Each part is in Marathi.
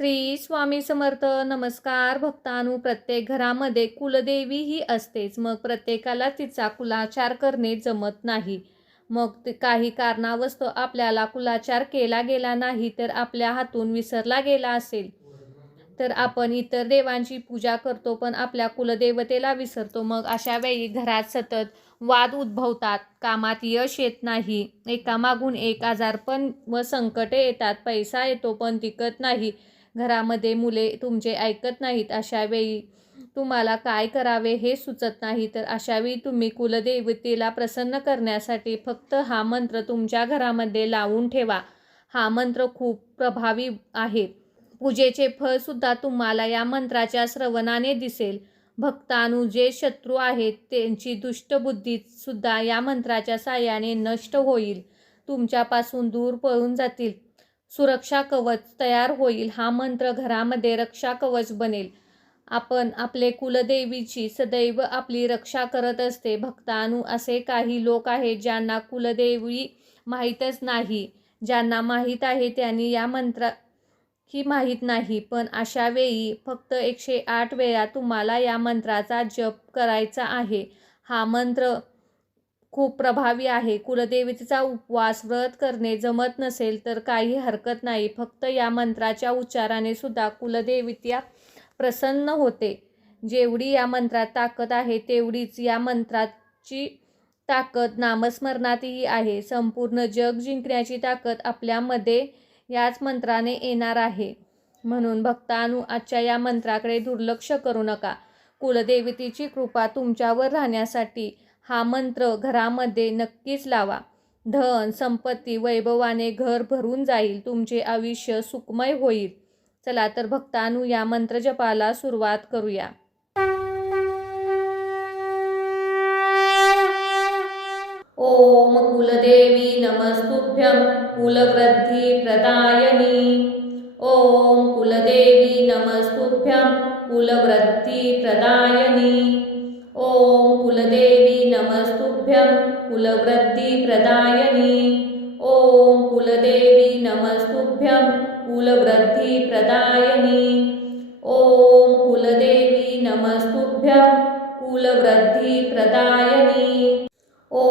श्री स्वामी समर्थ. नमस्कार भक्तांनो. प्रत्येक घरामध्ये कुलदेवी ही असतेच. मग प्रत्येकाला तिचा कुलाचार करणे जमत नाही. मग काही कारणावस्तव आपल्याला कुलाचार केला गेला नाही तर आपल्या हातून विसरला गेला असेल तर आपण इतर देवांची पूजा करतो पण आपल्या कुलदेवतेला विसरतो. मग अशा वेळी घरात सतत वाद उद्भवतात, कामात यश येत नाही, एकामागून एक आजारपण व संकटे येतात, पैसा येतो पण टिकत नाही, घरामध्ये मुले तुमचे ऐकत नाहीत. अशा वेळी तुम्हाला काय करावे हे सुचत नाही. तर अशावेळी तुम्ही कुलदेवतेला प्रसन्न करण्यासाठी फक्त हा मंत्र तुमच्या घरामध्ये लावून ठेवा. हा मंत्र खूप प्रभावी आहे. पूजेचे फळ सुद्धा तुम्हाला या मंत्राच्या श्रवणाने दिसेल. भक्तांनो, जे शत्रू आहेत त्यांची दुष्टबुद्धी सुद्धा या मंत्राच्या साहाय्याने नष्ट होईल, तुमच्यापासून दूर पळून जातील, सुरक्षा कवच तयार होईल. हा मंत्र घरामध्ये रक्षा कवच बनेल. आपण आपले कुलदेवीची सदैव आपली रक्षा करत असते. भक्तांनो, असे काही लोक आहेत ज्यांना कुलदेवी माहीतच नाही. ज्यांना माहीत आहे त्यांनी या मंत्र ही माहीत नाही. पण अशा वेळी फक्त 108 वेळा तुम्हाला या मंत्राचा जप करायचा आहे. हा मंत्र खूप प्रभावी आहे. कुलदेवतेचा उपवास व्रत करणे जमत नसेल तर काही हरकत नाही. फक्त या मंत्राच्या उच्चाराने सुद्धा कुलदेवता प्रसन्न होते. जेवढी या मंत्रात ताकद आहे तेवढीच या मंत्राची ताकद नामस्मरणातही आहे. संपूर्ण जग जिंकण्याची ताकद आपल्यामध्ये याच मंत्राने येणार आहे. म्हणून भक्तांनो, आजच्या या मंत्राकडे दुर्लक्ष करू नका. कुलदेवतेची कृपा तुमच्यावर राहण्यासाठी हा मंत्र घरामध्ये नक्कीच लावा. धन संपत्ती वैभवाने घर भरून जाईल. तुमचे आयुष्य सुखमय होईल. चला तर भक्तांनो, या मंत्र जपाला सुरुवात करूया. ओम कुलदेवी नमस्तुभ्यं कुलवृद्धी प्रदायिनी. ओम कुलदेवी नमस्तुभ्यं कुलवृद्धी प्रदायिनी. ओम कुलदेवी नमस्तुभ्यं कुलवृद्धी प्रदायिनी. ओम कुलदेवी नमस्तुभ्यं कुलवृद्धी प्रदायिनी. ओम कुलदेवी नमस्तुभ्यं कुलवृद्धी प्रदायिनी.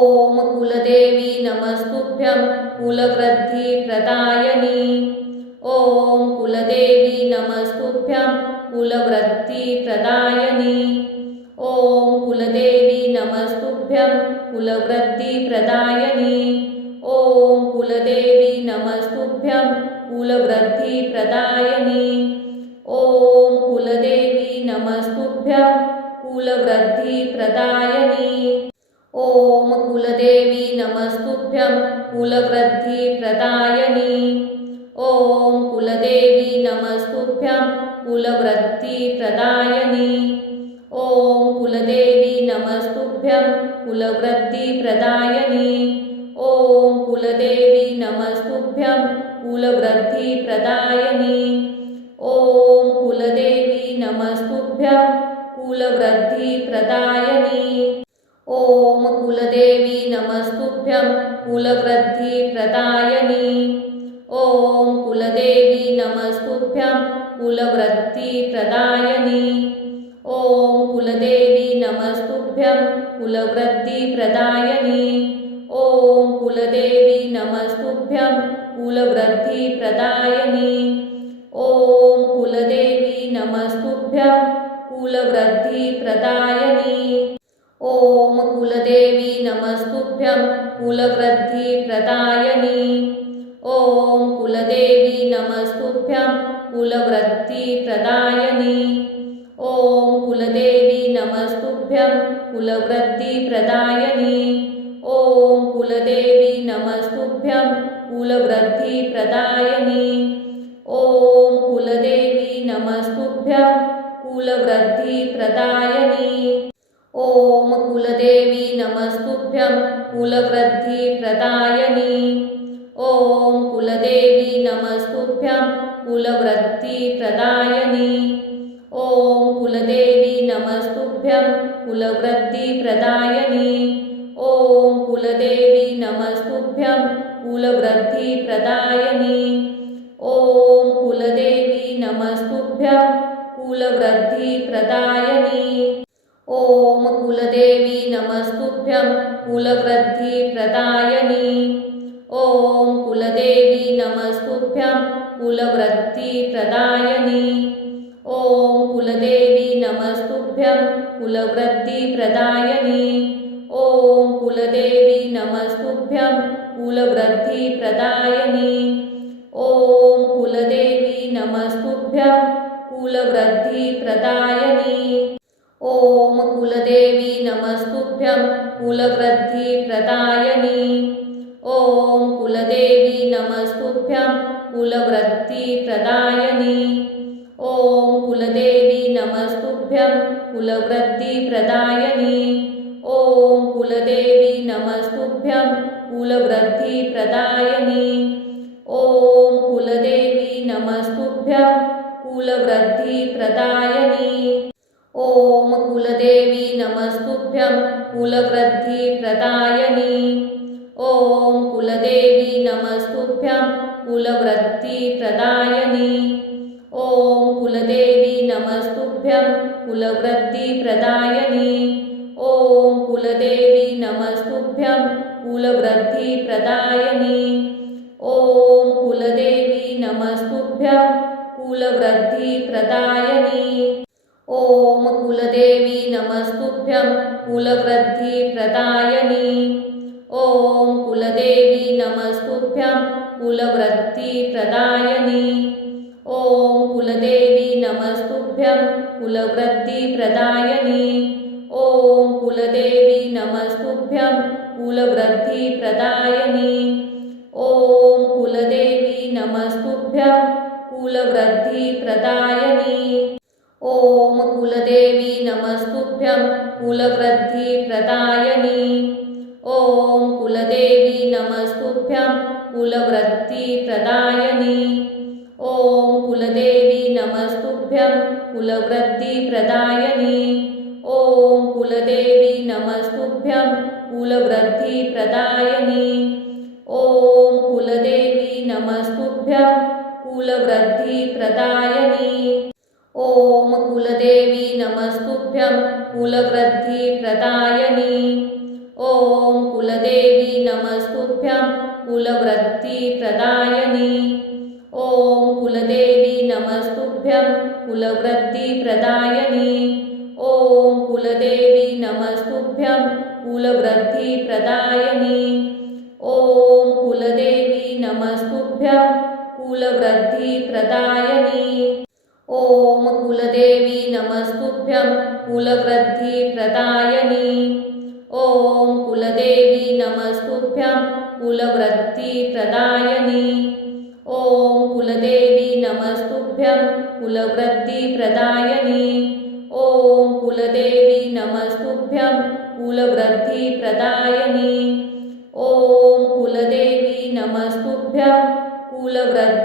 ओम कुलदेवी नमस्तुभ्यं कुलवृद्धी प्रदायिनी. ओम कुलदेवी नमस्तुभ्यं कुलवृद्धी प्रदायिनी. ओम कुलदेवी नमस्तुभ्यं कुलवृद्धी प्रदायिनी. ओम कुलदेवी नमस्तुभ्यं कुलवृद्धी प्रदायिनी. ओम कुलदेवी नमस्तुभ्यं कुलवृद्धी प्रदायिनी. ओम कुलदेवी नमस्तुभ्यं कुलवृद्धी प्रदायिनी. ओम कुलदेवी नमस्तुभ्यं कुलवृद्धी प्रदायिनी. ओम कुलदेवी नमस्तुभ्यं कुलवृद्धी प्रदायिनी. ओम कुलदेवी नमस्तुभ्यं कुलवृद्धी प्रदायिनी. ओम कुलदेवी नमस्तुभ्यं कुलवृद्धी प्रदायिनी. ओम कुलदेवी नमस्तुभ्यं कुलवृद्धी प्रदायिनी. ओम कुलदेवी नमस्तुभ्यं कुलवृद्धी प्रदायिनी. ओम कुलदेवी नमस्तुभ्यं कुलवृद्धी प्रदायिनी. ओम कुलदेवी नमस्तुभ्यं कुलवृद्धी प्रदायिनी. ओम कुलदेवी नमस्तुभ्यं कुलवृद्धी प्रदायिनी. ओम कुलदेवी नमस्तुभ्यं कुलवृद्धी प्रदायिनी. ओम कुलदेवी नमस्तुभ्यं कुलवृद्धी प्रदायिनी. ओम कुलदेवी नमस्तुभ्यं कुलवृद्धी प्रदायिनी. ओम कुलदेवी नमस्तुभ्यं कुलवृद्धी प्रदायिनी. ओम कुलदेवी नमस्तुभ्यं कुलवृद्धी प्रदायिनी. ओम कुलदेवी नमस्तुभ्यं कुलवृद्धी प्रदायिनी. ओम कुलदेवी नमस्तुभ्यं कुलवृद्धी प्रदायिनी. ओम कुलदेवी नमस्तुभ्यं कुलवृद्धी प्रदायिनी. ओम कुलदेवी नमस्तुभ्यं कुलवृद्धी प्रदायिनी. ओम कुलदेवी नमस्तुभ्यं कुलवृद्धिप्रदायिनी। ॐ कुलदेवी नमस्तुभ्यं कुलवृद्धिप्रदायिनी। ॐ कुलदेवी नमस्तुभ्यं कुलवृद्धिप्रदायिनी। ॐ कुलदेवी नमस्तुभ्यं कुलवृद्धिप्रदायिनी। ॐ कुलदेवी नमस्तुभ्यं कुलवृद्धिप्रदायिनी। ॐ कुलदेवी नमस्तुभ्यं कुलवृद्धिप्रदायिनी। ॐ कुलदेवी नमस्तुभ्यं कुलवृद्धिप्रदायिनी। ॐ कुलदेवी नमस्तुभ्यं कुलवृद्धिप्रदायिनी। ॐ कुलदेवी नमस्तुभ्यं कुलवृद्धिप्रदायिनी। ॐ कुलदेवी नमस्तुभ्यं कुलवृद्धिप्रदायिनी। ॐ कुलदेवी नमस्तुभ्यं कुलवृद्धिप्रदायिनी। ॐ कुलदेवी नमस्तुभ्यं कुलवृद्धिप्रदायिनी। ॐ कुलदेवी नमस्तुभ्यं कुलवृद्धिप्रदायिनी। ॐ कुलदेवी नमस्तुभ्यं कुलवृद्धिप्रदायिनी। ॐ कुलदेवी नमस्तुभ्यं कुलवृद्धिप्रदायिनी। ॐ कुलदेवी नमस्तुभ्यं कुलवृद्धिप्रदायिनी। ॐ कुलदेवी नमस्तुभ्यं कुलवृद्धिप्रदायिनी। ॐ कुलदेवी नमस्तुभ्यं कुलवृद्धिप्रदायिनी। ॐ कुलदेवी नमस्तुभ्यं कुलवृद्धिप्रदायिनी। ॐ कुलदेवी नमस्तुभ्यं कुलवृद्धिप्रदायिनी। ॐ कुलदेवी नमस्तुभ्यं कुलवृद्धिप्रदायिनी। ॐ कुलदेवी नमस्तुभ्यं कुलवृद्धिप्रदायिनी। ॐ कुलदेवी नमस्तुभ्यं कुलवृद्धिप्रदायिनी। ॐ कुलदेवी नमस्तुभ्यं कुलवृद्धिप्रदायिनी। ॐ कुलदेवी नमस्तुभ्यं कुलवृद्धिप्रदायिनी। ॐ कुलदेवी नमस्तुभ्यं कुलवृद्धिप्रदायिनी। ॐ कुलदेवी नमस्तुभ्यं कुलवृद्धिप्रदायिनी। ॐ कुलदेवी नमस्तुभ्यं कुलवृद्धिप्रदायिनी। ॐ कुलदेवी नमस्तुभ्यं कुलवृद्धिप्रदायिनी। ॐ कुलदेवी नमस्तुभ्यं कुलवृद्धिप्रदायिनी। ॐ कुलदेवी नमस्तुभ्यं कुलवृद्धिप्रदायिनी। ॐ कुलदेवी नमस्तुभ्यं कुलवृद्धिप्रदायिनी। ॐ कुलदेवी नमस्तुभ्यं कुलवृद्धिप्रदायिनी। ॐ कुलदेवी नमस्तुभ्यं कुलवृद्धिप्रदायिनी। ॐ कुलदेवी नमस्तुभ्यं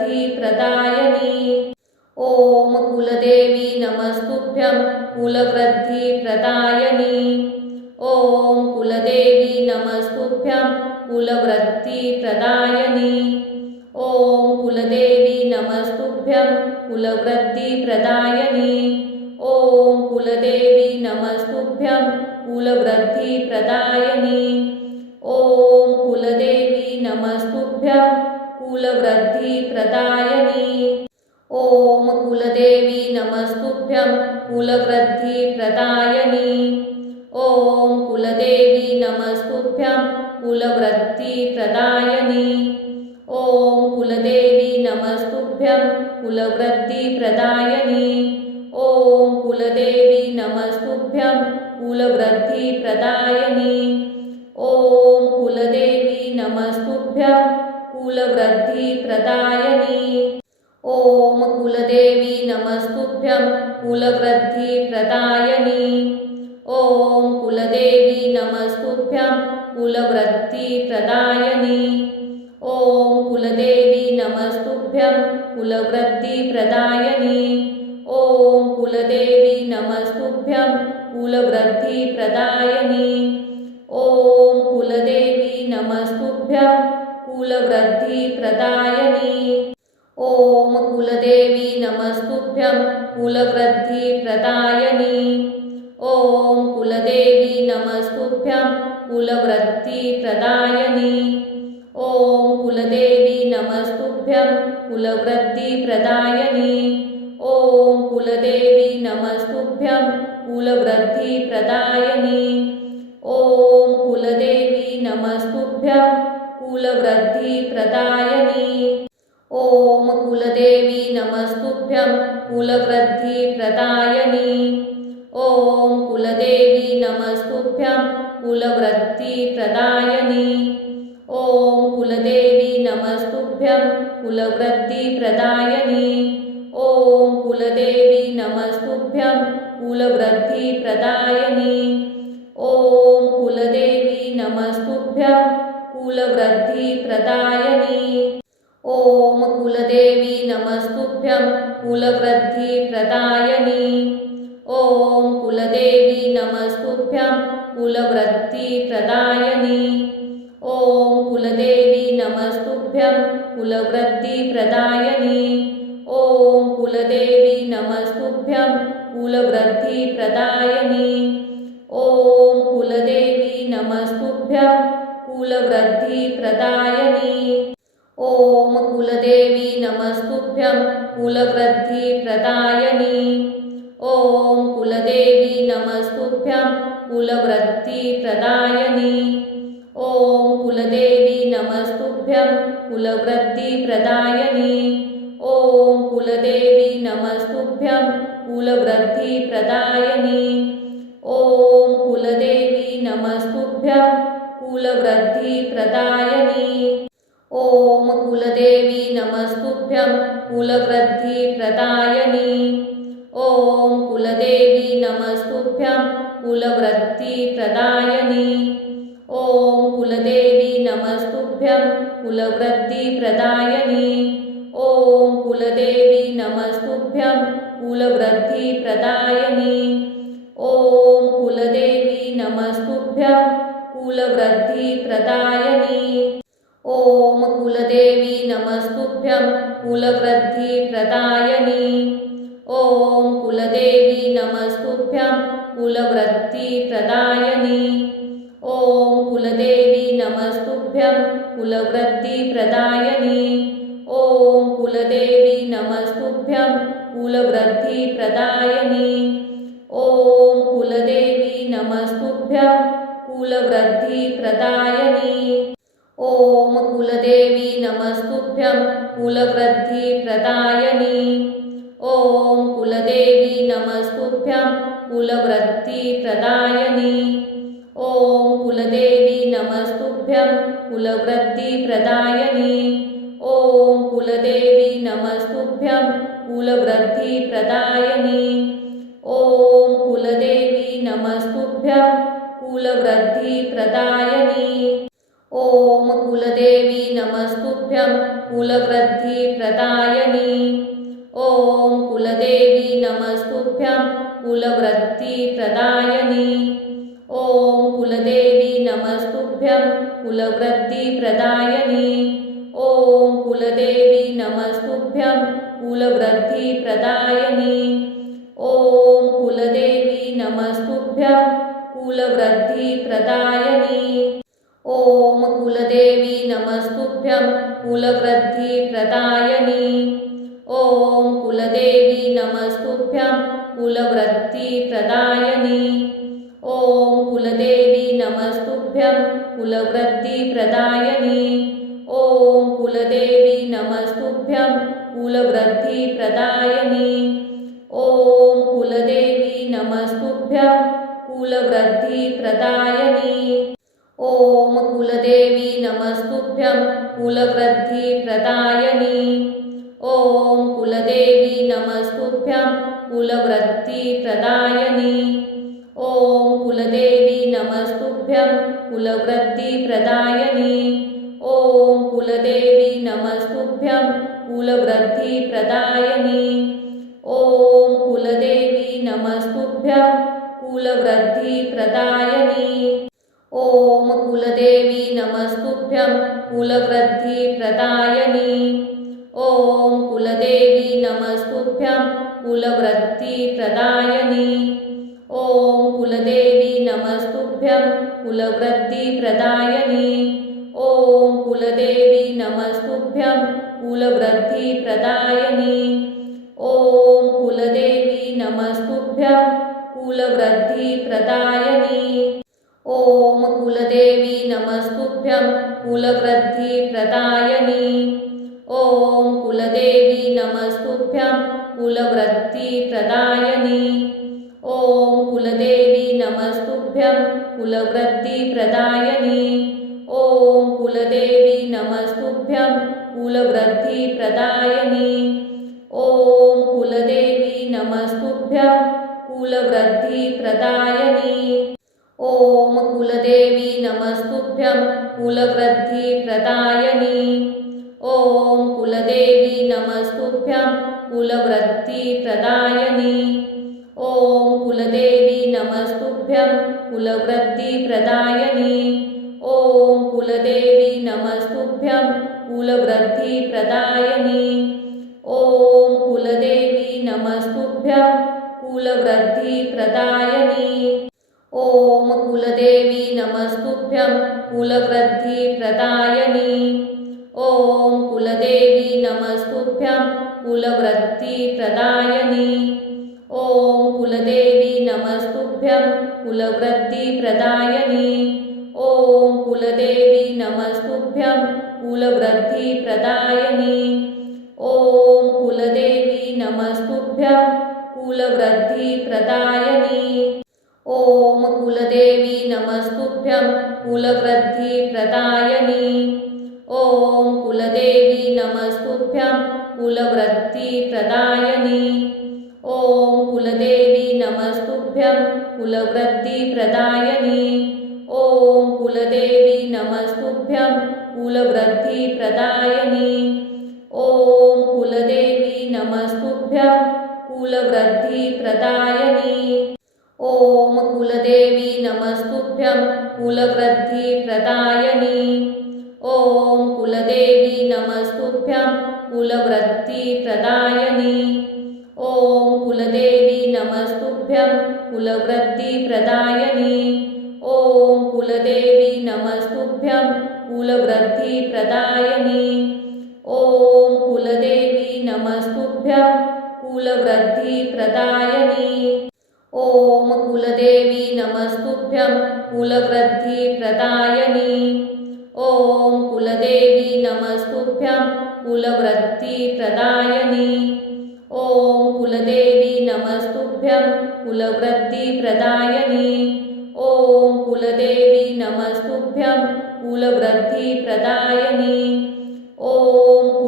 कुलवृद्धिप्रदायिनी। ॐ कुलदेवी नमस्तुभ्यं कुलवृद्धिप्रदायिनी। ॐ कुलदेवी नमस्तुभ्यं कुलवृद्धिप्रदायिनी। ॐ कुलदेवी नमस्तुभ्यं कुलवृद्धिप्रदायिनी। ॐ कुलदेवी नमस्तुभ्यं कुलवृद्धिप्रदायिनी। ॐ कुलदेवी नमस्तुभ्यं कुलवृद्धिप्रदायिनी। ॐ कुलदेवी नमस्तुभ्यं कुलवृद्धिप्रदायिनी। ॐ कुलदेवी नमस्तुभ्यं कुलवृद्धिप्रदायिनी। ॐ कुलदेवी नमस्तुभ्यं कुलवृद्धिप्रदायिनी। ॐ कुलदेवी नमस्तुभ्यं कुलवृद्धिप्रदायिनी। ॐ कुलदेवी नमस्तुभ्यं कुलवृद्धिप्रदायिनी। ॐ कुलदेवी नमस्तुभ्यं कुलवृद्धिप्रदायिनी। ॐ कुलदेवी नमस्तुभ्यं कुलवृद्धिप्रदायिनी। ॐ कुलदेवी नमस्तुभ्यं कुलवृद्धिप्रदायिनी। ॐ कुलदेवी नमस्तुभ्यं कुलवृद्धिप्रदायिनी। ॐ कुलदेवी नमस्तुभ्यं कुलवृद्धिप्रदायिनी। ॐ कुलदेवी नमस्तुभ्यं कुलवृद्धिप्रदायिनी। ॐ कुलदेवी नमस्तुभ्यं कुलवृद्धिप्रदायिनी। ॐ कुलदेवी नमस्तुभ्यं कुलवृद्धिप्रदायिनी। ॐ कुलदेवी नमस्तुभ्यं कुलवृद्धिप्रदायिनी। ॐ कुलदेवी नमस्तुभ्यं कुलवृद्धिप्रदायिनी। ॐ कुलदेवी नमस्तुभ्यं कुलवृद्धिप्रदायिनी। ॐ कुलदेवी नमस्तुभ्यं कुलवृद्धिप्रदायिनी। ॐ कुलदेवी नमस्तुभ्यं कुलवृद्धिप्रदायिनी। ॐ कुलदेवी नमस्तुभ्यं कुलवृद्धिप्रदायिनी। ॐ कुलदेवी नमस्तुभ्यं कुलवृद्धिप्रदायिनी। ॐ कुलदेवी नमस्तुभ्यं कुलवृद्धिप्रदायिनी। ॐ कुलदेवी नमस्तुभ्यं कुलवृद्धिप्रदायिनी। ॐ कुलदेवी नमस्तुभ्यं कुलवृद्धिप्रदायिनी। ॐ कुलदेवी नमस्तुभ्यं कुलवृद्धिप्रदायिनी। ॐ कुलदेवी नमस्तुभ्यं कुलवृद्धिप्रदायिनी। ॐ कुलदेवी नमस्तुभ्यं कुलवृद्धिप्रदायिनी। ॐ कुलदेवी नमस्तुभ्यं कुलवृद्धिप्रदायिनी। ॐ कुलदेवी नमस्तुभ्यं कुलवृद्धिप्रदायिनी। ॐ कुलदेवी नमस्तुभ्यं कुलवृद्धिप्रदायिनी। ॐ कुलदेवी नमस्तुभ्यं कुलवृद्धिप्रदायिनी। ॐ कुलदेवी नमस्तुभ्यं कुलवृद्धिप्रदायिनी। ॐ कुलदेवी नमस्तुभ्यं कुलवृद्धिप्रदायिनी। ॐ कुलदेवी नमस्तुभ्यं कुलवृद्धिप्रदायिनी। ॐ कुलदेवी नमस्तुभ्यं कुलवृद्धिप्रदायिनी। ॐ कुलदेवी नमस्तुभ्यं कुलवृद्धिप्रदायिनी। ॐ कुलदेवी नमस्तुभ्यं कुलवृद्धिप्रदायिनी। ॐ कुलदेवी नमस्तुभ्यं कुलवृद्धिप्रदायिनी। ॐ कुलदेवी नमस्तुभ्यं कुलवृद्धिप्रदायिनी। ॐ कुलदेवी नमस्तुभ्यं कुलवृद्धिप्रदायिनी। ॐ कुलदेवी नमस्तुभ्यं कुलवृद्धिप्रदायिनी। ॐ कुलदेवी नमस्तुभ्यं कुलवृद्धिप्रदायिनी। ॐ कुलदेवी नमस्तुभ्यं कुलवृद्धिप्रदायिनी। ॐ कुलदेवी नमस्तुभ्यं कुलवृद्धिप्रदायिनी। ॐ कुलदेवी नमस्तुभ्यं कुलवृद्धिप्रदायिनी। ॐ कुलदेवी नमस्तुभ्यं कुलवृद्धिप्रदायिनी। ॐ कुलदेवी नमस्तुभ्यं कुलवृद्धिप्रदायिनी। ॐ कुलदेवी नमस्तुभ्यं कुलवृद्धिप्रदायिनी। ॐ कुलदेवी नमस्तुभ्यं कुलवृद्धिप्रदायिनी। ॐ कुलदेवी नमस्तुभ्यं कुलवृद्धिप्रदायिनी। ॐ कुलदेवी नमस्तुभ्यं कुलवृद्धिप्रदायिनी। ॐ कुलदेवी नमस्तुभ्यं कुलवृद्धिप्रदायिनी। ॐ कुलदेवी नमस्तुभ्यं कुलवृद्धिप्रदायिनी। ॐ कुलदेवी नमस्तुभ्यं कुलवृद्धिप्रदायिनी। ॐ कुलदेवी नमस्तुभ्यं कुलवृद्धिप्रदायिनी। ॐ कुलदेवी नमस्तुभ्यं कुलवृद्धिप्रदायिनी। ॐ कुलदेवी नमस्तुभ्यं कुलवृद्धिप्रदायिनी। ॐ कुलदेवी नमस्तुभ्यं कुलवृद्धिप्रदायिनी। ॐ कुलदेवी नमस्तुभ्यं कुलवृद्धिप्रदायिनी। ॐ कुलदेवी नमस्तुभ्यं कुलवृद्धिप्रदायिनी। ॐ कुलदेवी नमस्तुभ्यं कुलवृद्धिप्रदायिनी। ॐ कुलदेवी नमस्तुभ्यं कुलवृद्धिप्रदायिनी। ॐ कुलदेवी नमस्तुभ्यं कुलवृद्धिप्रदायिनी। ॐ कुलदेवी नमस्तुभ्यं कुलवृत्तिप्रदायिनी। ॐ कुलदेवी नमस्तुभ्यं कुलवृत्तिप्रदायिनी। ॐ कुलदेवी नमस्तुभ्यं कुलवृत्तिप्रदायिनी। ॐ कुलदेवी नमस्तुभ्यं कुलवृत्तिप्रदायिनी। ॐ कुलदेवी नमस्तुभ्यं कुलवृत्तिप्रदायिनी। ॐ कुलदेवी नमस्तुभ्यं कुलवृत्तिप्रदायिनी। ॐ कुलदेवी नमस्तुभ्यं कुलवृत्तिप्रदायिनी। ॐ कुलदेवी नमस्तुभ्यं कुलवृत्तिप्रदायिनी। ॐ कुलदेवी नमस्तुभ्यं कुलवृत्तिप्रदायिनी। ॐ कुलदेवी नमस्तुभ्यं कुलवृत्तिप्रदायिनी। ॐ कुलदेवी नमस्तुभ्यं कुलवृत्तिप्रदायिनी। ॐ कुलदेवी नमस्तुभ्यं कुलवृत्तिप्रदायिनी। ॐ कुलदेवी नमस्तुभ्यं कुलवृत्तिप्रदायिनी। ॐ कुलदेवी नमस्तुभ्यं कुलवृत्तिप्रदायिनी। ॐ कुलदेवी नमस्तुभ्यं कुलवृत्तिप्रदायिनी। ॐ कुलदेवी नमस्तुभ्यं कुलवृत्तिप्रदायिनी। ॐ कुलदेवी नमस्तुभ्यं कुलवृत्तिप्रदायिनी। ॐ कुलदेवी नमस्तुभ्यं कुलवृत्तिप्रदायिनी। ॐ कुलदेवी नमस्तुभ्यं कुलवृत्तिप्रदायिनी। ॐ कुलदेवी नमस्तुभ्यं कुलवृत्तिप्रदायिनी। ॐ कुलदेवी नमस्तुभ्यं कुलवृत्तिप्रदायिनी। ॐ कुलदेवी नमस्तुभ्यं कुलवृत्तिप्रदायिनी। ॐ कुलदेवी नमस्तुभ्यं कुलवृत्तिप्रदायिनी। ॐ कुलदेवी नमस्तुभ्यं कुलवृत्तिप्रदायिनी। ॐ कुलदेवी नमस्तुभ्यं कुलवृत्तिप्रदायिनी। ॐ कुलदेवी नमस्तुभ्यं कुलवृत्तिप्रदायिनी। ॐ कुलदेवी नमस्तुभ्यं कुलवृत्तिप्रदायिनी। ॐ कुलदेवी नमस्तुभ्यं कुलवृत्तिप्रदायिनी। ॐ कुलदेवी नमस्तुभ्यं कुलवृत्तिप्रदायिनी। ॐ कुलदेवी नमस्तुभ्यं कुलवृत्तिप्रदायिनी। ॐ कुलदेवी नमस्तुभ्यं कुलवृत्तिप्रदायिनी। ॐ कुलदेवी नमस्तुभ्यं कुलवृत्तिप्रदायिनी। ॐ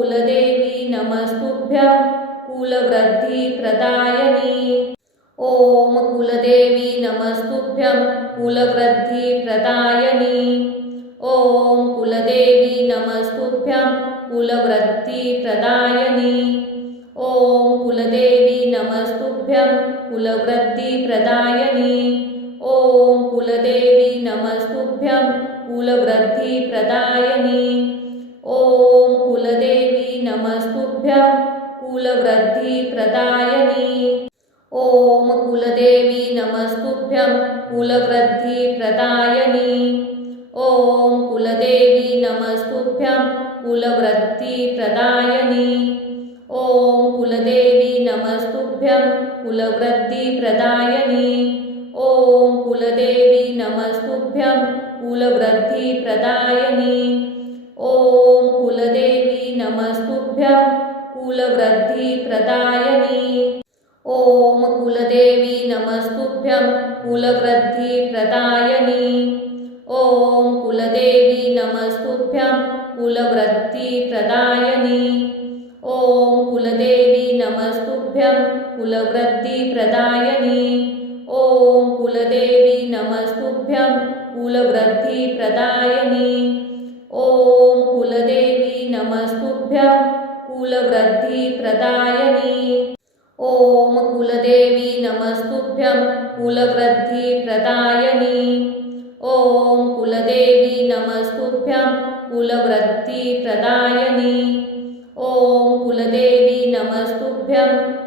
कुलदेवी नमस्तुभ्यं कुलवृत्तिप्रदायिनी। ॐ कुलदेवी नमस्तुभ्यं कुलवृत्तिप्रदायिनी। ॐ कुलदेवी नमस्तुभ्यं कुलवृत्तिप्रदायिनी। ॐ कुलदेवी नमस्तुभ्यं कुलवृत्तिप्रदायिनी। ॐ कुलदेवी नमस्तुभ्यं कुलवृत्तिप्रदायिनी। ॐ कुलदेवी नमस्तुभ्यं कुलवृत्तिप्रदायिनी। ॐ कुलदेवी नमस्तुभ्यं कुलवृत्तिप्रदायिनी। ॐ कुलदेवी नमस्तुभ्यं कुलवृत्तिप्रदायिनी। ॐ कुलदेवी नमस्तुभ्यं कुलवृत्तिप्रदायिनी। ॐ कुलदेवी नमस्तुभ्यं कुलवृत्तिप्रदायिनी। ॐ कुलदेवी नमस्तुभ्यं कुलवृत्तिप्रदायिनी। ॐ कुलदेवी नमस्तुभ्यं कुलवृत्तिप्रदायिनी। ॐ कुलदेवी नमस्तुभ्यं कुलवृत्तिप्रदायिनी। ॐ कुलदेवी नमस्तुभ्यं कुलवृत्तिप्रदायिनी। ॐ कुलदेवी नमस्तुभ्यं कुलवृत्तिप्रदायिनी। ॐ कुलदेवी नमस्तुभ्यं कुलवृत्तिप्रदायिनी। ॐ कुलदेवी नमस्तुभ्यं कुलवृत्तिप्रदायिनी। ॐ कुलदेवी नमस्तुभ्यं कुलवृत्तिप्रदायिनी। ॐ कुलदेवी नमस्तुभ्यं कुलवृत्तिप्रदायिनी। ॐ कुलदेवी नमस्तुभ्यं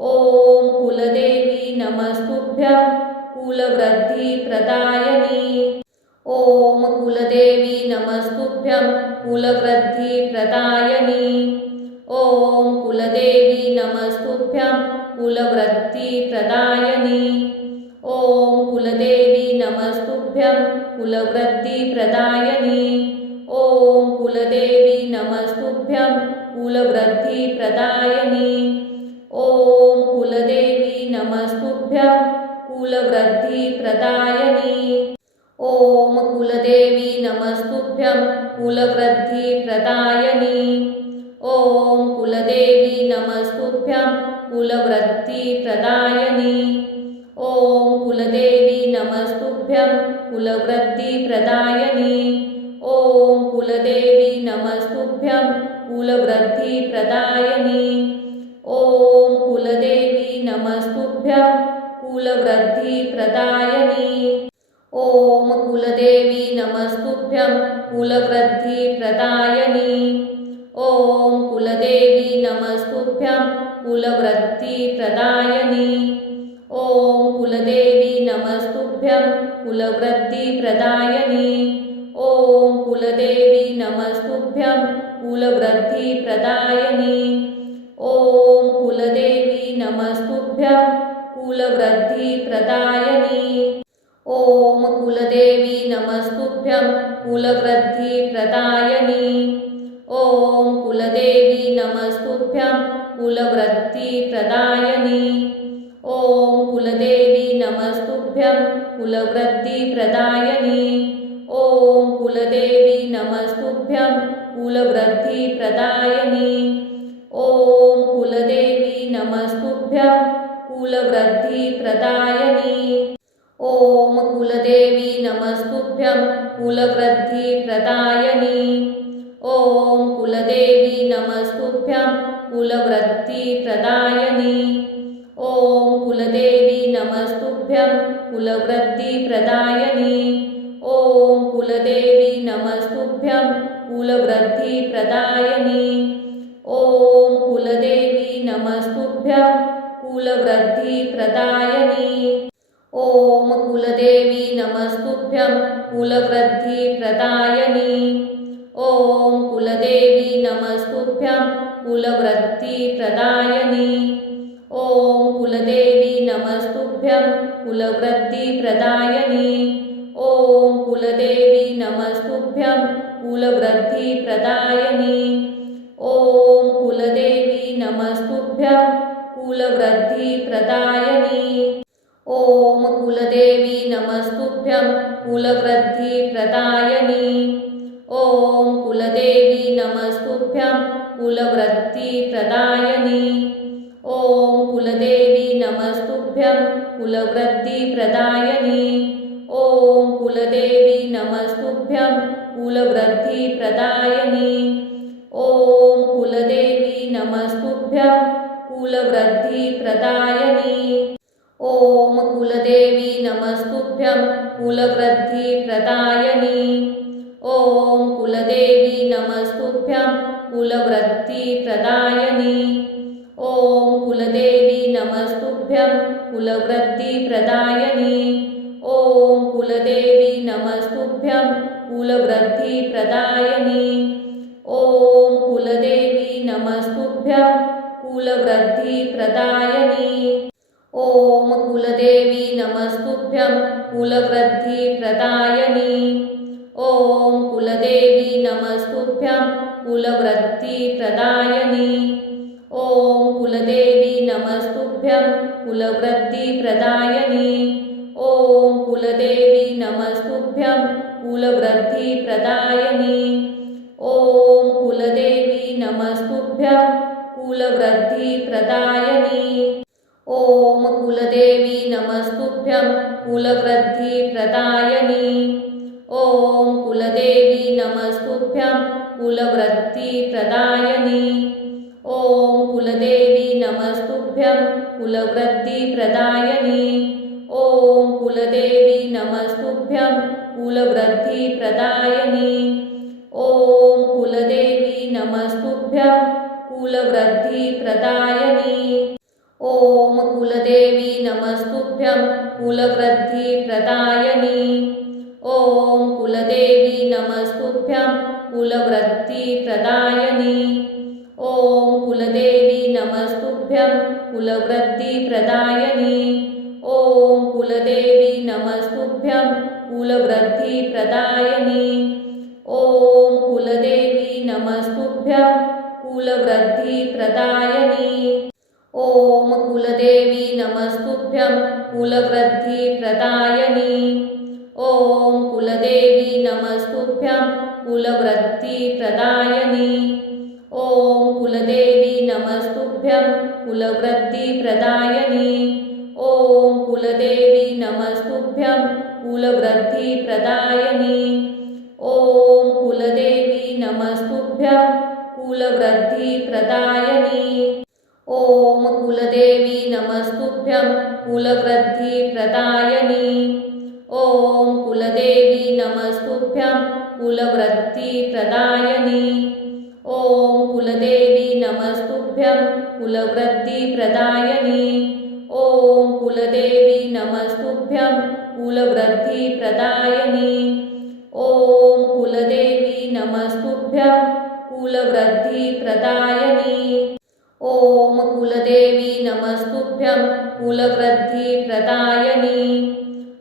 ॐ कुलदेवी नमस्तुभ्यं कुलवृद्धिप्रदायिनी। ॐ कुलदेवी नमस्तुभ्यं कुलवृद्धिप्रदायिनी। ॐ कुलदेवी नमस्तुभ्यं कुलवृद्धिप्रदायिनी। ॐ कुलदेवी नमस्तुभ्यं कुलवृद्धिप्रदायिनी। ॐ कुलदेवी नमस्तुभ्यं कुलवृद्धिप्रदायिनी। ॐ कुलदेवी नमस्तुभ्यं कुलवृद्धिप्रदायिनी। ॐ कुलदेवी नमस्तुभ्यं कुलवृद्धिप्रदायिनी। ॐ कुलदेवी नमस्तुभ्यं कुलवृद्धिप्रदायिनी। ॐ कुलदेवी नमस्तुभ्यं कुलवृद्धिप्रदायिनी। ॐ कुलदेवी नमस्तुभ्यं कुलवृद्धिप्रदायिनी। ॐ कुलदेवी नमस्तुभ्यं कुलवृद्धिप्रदायिनी। ॐ कुलदेवी नमस्तुभ्यं कुलवृद्धिप्रदायिनी। ॐ कुलदेवी नमस्तुभ्यं कुलवृद्धिप्रदायिनी। ॐ कुलदेवी नमस्तुभ्यं कुलवृद्धिप्रदायिनी। ॐ कुलदेवी नमस्तुभ्यं कुलवृद्धिप्रदायिनी। ॐ कुलदेवी नमस्तुभ्यं कुलवृद्धिप्रदायिनी। ॐ कुलदेवी नमस्तुभ्यं कुलवृद्धिप्रदायिनी। ॐ कुलदेवी नमस्तुभ्यं कुलवृद्धिप्रदायिनी। ॐ कुलदेवी नमस्तुभ्यं कुलवृद्धिप्रदायिनी। ॐ कुलदेवी नमस्तुभ्यं कुलवृद्धिप्रदायिनी। ॐ कुलदेवी नमस्तुभ्यं कुलवृद्धिप्रदायिनी। ॐ कुलदेवी नमस्तुभ्यं कुलवृद्धिप्रदायिनी। ॐ कुलदेवी नमस्तुभ्यं कुलवृद्धिप्रदायिनी। ॐ कुलदेवी नमस्तुभ्यं कुलवृद्धिप्रदायिनी। ॐ कुलदेवी नमस्तुभ्यं कुलवृद्धिप्रदायिनी। ॐ कुलदेवी नमस्तुभ्यं कुलवृद्धिप्रदायिनी। ॐ कुलदेवी नमस्तुभ्यं कुलवृद्धिप्रदायिनी। ॐ कुलदेवी नमस्तुभ्यं कुलवृद्धिप्रदायिनी। ॐ कुलदेवी नमस्तुभ्यं कुलवृद्धिप्रदायिनी। ॐ कुलदेवी नमस्तुभ्यं कुलवृद्धिप्रदायिनी। ॐ कुलदेवी नमस्तुभ्यं कुलवृद्धिप्रदायिनी। ॐ कुलदेवी नमस्तुभ्यं कुलवृद्धिप्रदायिनी। ॐ कुलदेवी नमस्तुभ्यं कुलवृद्धिप्रदायिनी। ॐ कुलदेवी नमस्तुभ्यं कुलवृद्धिप्रदायिनी। ॐ कुलदेवी नमस्तुभ्यं कुलवृद्धिप्रदायिनी। ॐ कुलदेवी नमस्तुभ्यं कुलवृद्धिप्रदायिनी। ॐ कुलदेवी नमस्तुभ्यं कुलवृद्धिप्रदायिनी। ॐ कुलदेवी नमस्तुभ्यं कुलवृद्धिप्रदायिनी। ॐ कुलदेवी नमस्तुभ्यं कुलवृद्धिप्रदायिनी। ॐ कुलदेवी नमस्तुभ्यं कुलवृद्धिप्रदायिनी। ॐ कुलदेवी नमस्तुभ्यं कुलवृद्धिप्रदायिनी। ॐ कुलदेवी नमस्तुभ्यं कुलवृद्धिप्रदायिनी। ॐ कुलदेवी नमस्तुभ्यं कुलवृद्धिप्रदायिनी। ॐ कुलदेवी नमस्तुभ्यं कुलवृद्धिप्रदायिनी। ॐ कुलदेवी नमस्तुभ्यं कुलवृद्धिप्रदायिनी। ॐ कुलदेवी नमस्तुभ्यं कुलवृद्धिप्रदायिनी। ॐ कुलदेवी नमस्तुभ्यं कुलवृद्धिप्रदायिनी। ॐ कुलदेवी नमस्तुभ्यं कुलवृद्धिप्रदायिनी। ॐ कुलदेवी नमस्तुभ्यं कुलवृद्धिप्रदायिनी। ॐ कुलदेवी नमस्तुभ्यं कुलवृद्धिप्रदायिनी। ॐ कुलदेवी नमस्तुभ्यं कुलवृद्धिप्रदायिनी। ॐ कुलदेवी नमस्तुभ्यं कुलवृद्धिप्रदायिनी। ॐ कुलदेवी नमस्तुभ्यं कुलवृद्धिप्रदायिनी। ॐ कुलदेवी नमस्तुभ्यं कुलवृद्धिप्रदायिनी। ॐ कुलदेवी नमस्तुभ्यं कुलवृद्धिप्रदायिनी। ॐ कुलदेवी नमस्तुभ्यं कुलवृद्धिप्रदायिनी। ॐ कुलदेवी नमस्तुभ्यं कुलवृद्धिप्रदायिनी। ॐ कुलदेवी नमस्तुभ्यं कुलवृद्धिप्रदायिनी। ॐ कुलदेवी नमस्तुभ्यं कुलवृद्धिप्रदायिनी। ॐ कुलदेवी नमस्तुभ्यं कुलवृद्धिप्रदायिनी। ॐ कुलदेवी नमस्तुभ्यं कुलवृद्धिप्रदायिनी। ॐ कुलदेवी नमस्तुभ्यं कुलवृद्धिप्रदायिनी। ॐ कुलदेवी नमस्तुभ्यं कुलवृद्धिप्रदायिनी। ॐ कुलदेवी नमस्तुभ्यं कुलवृद्धिप्रदायिनी। ॐ कुलदेवी नमस्तुभ्यं कुलवृद्धिप्रदायिनी। ॐ कुलदेवी नमस्तुभ्यं कुलवृद्धिप्रदायिनी।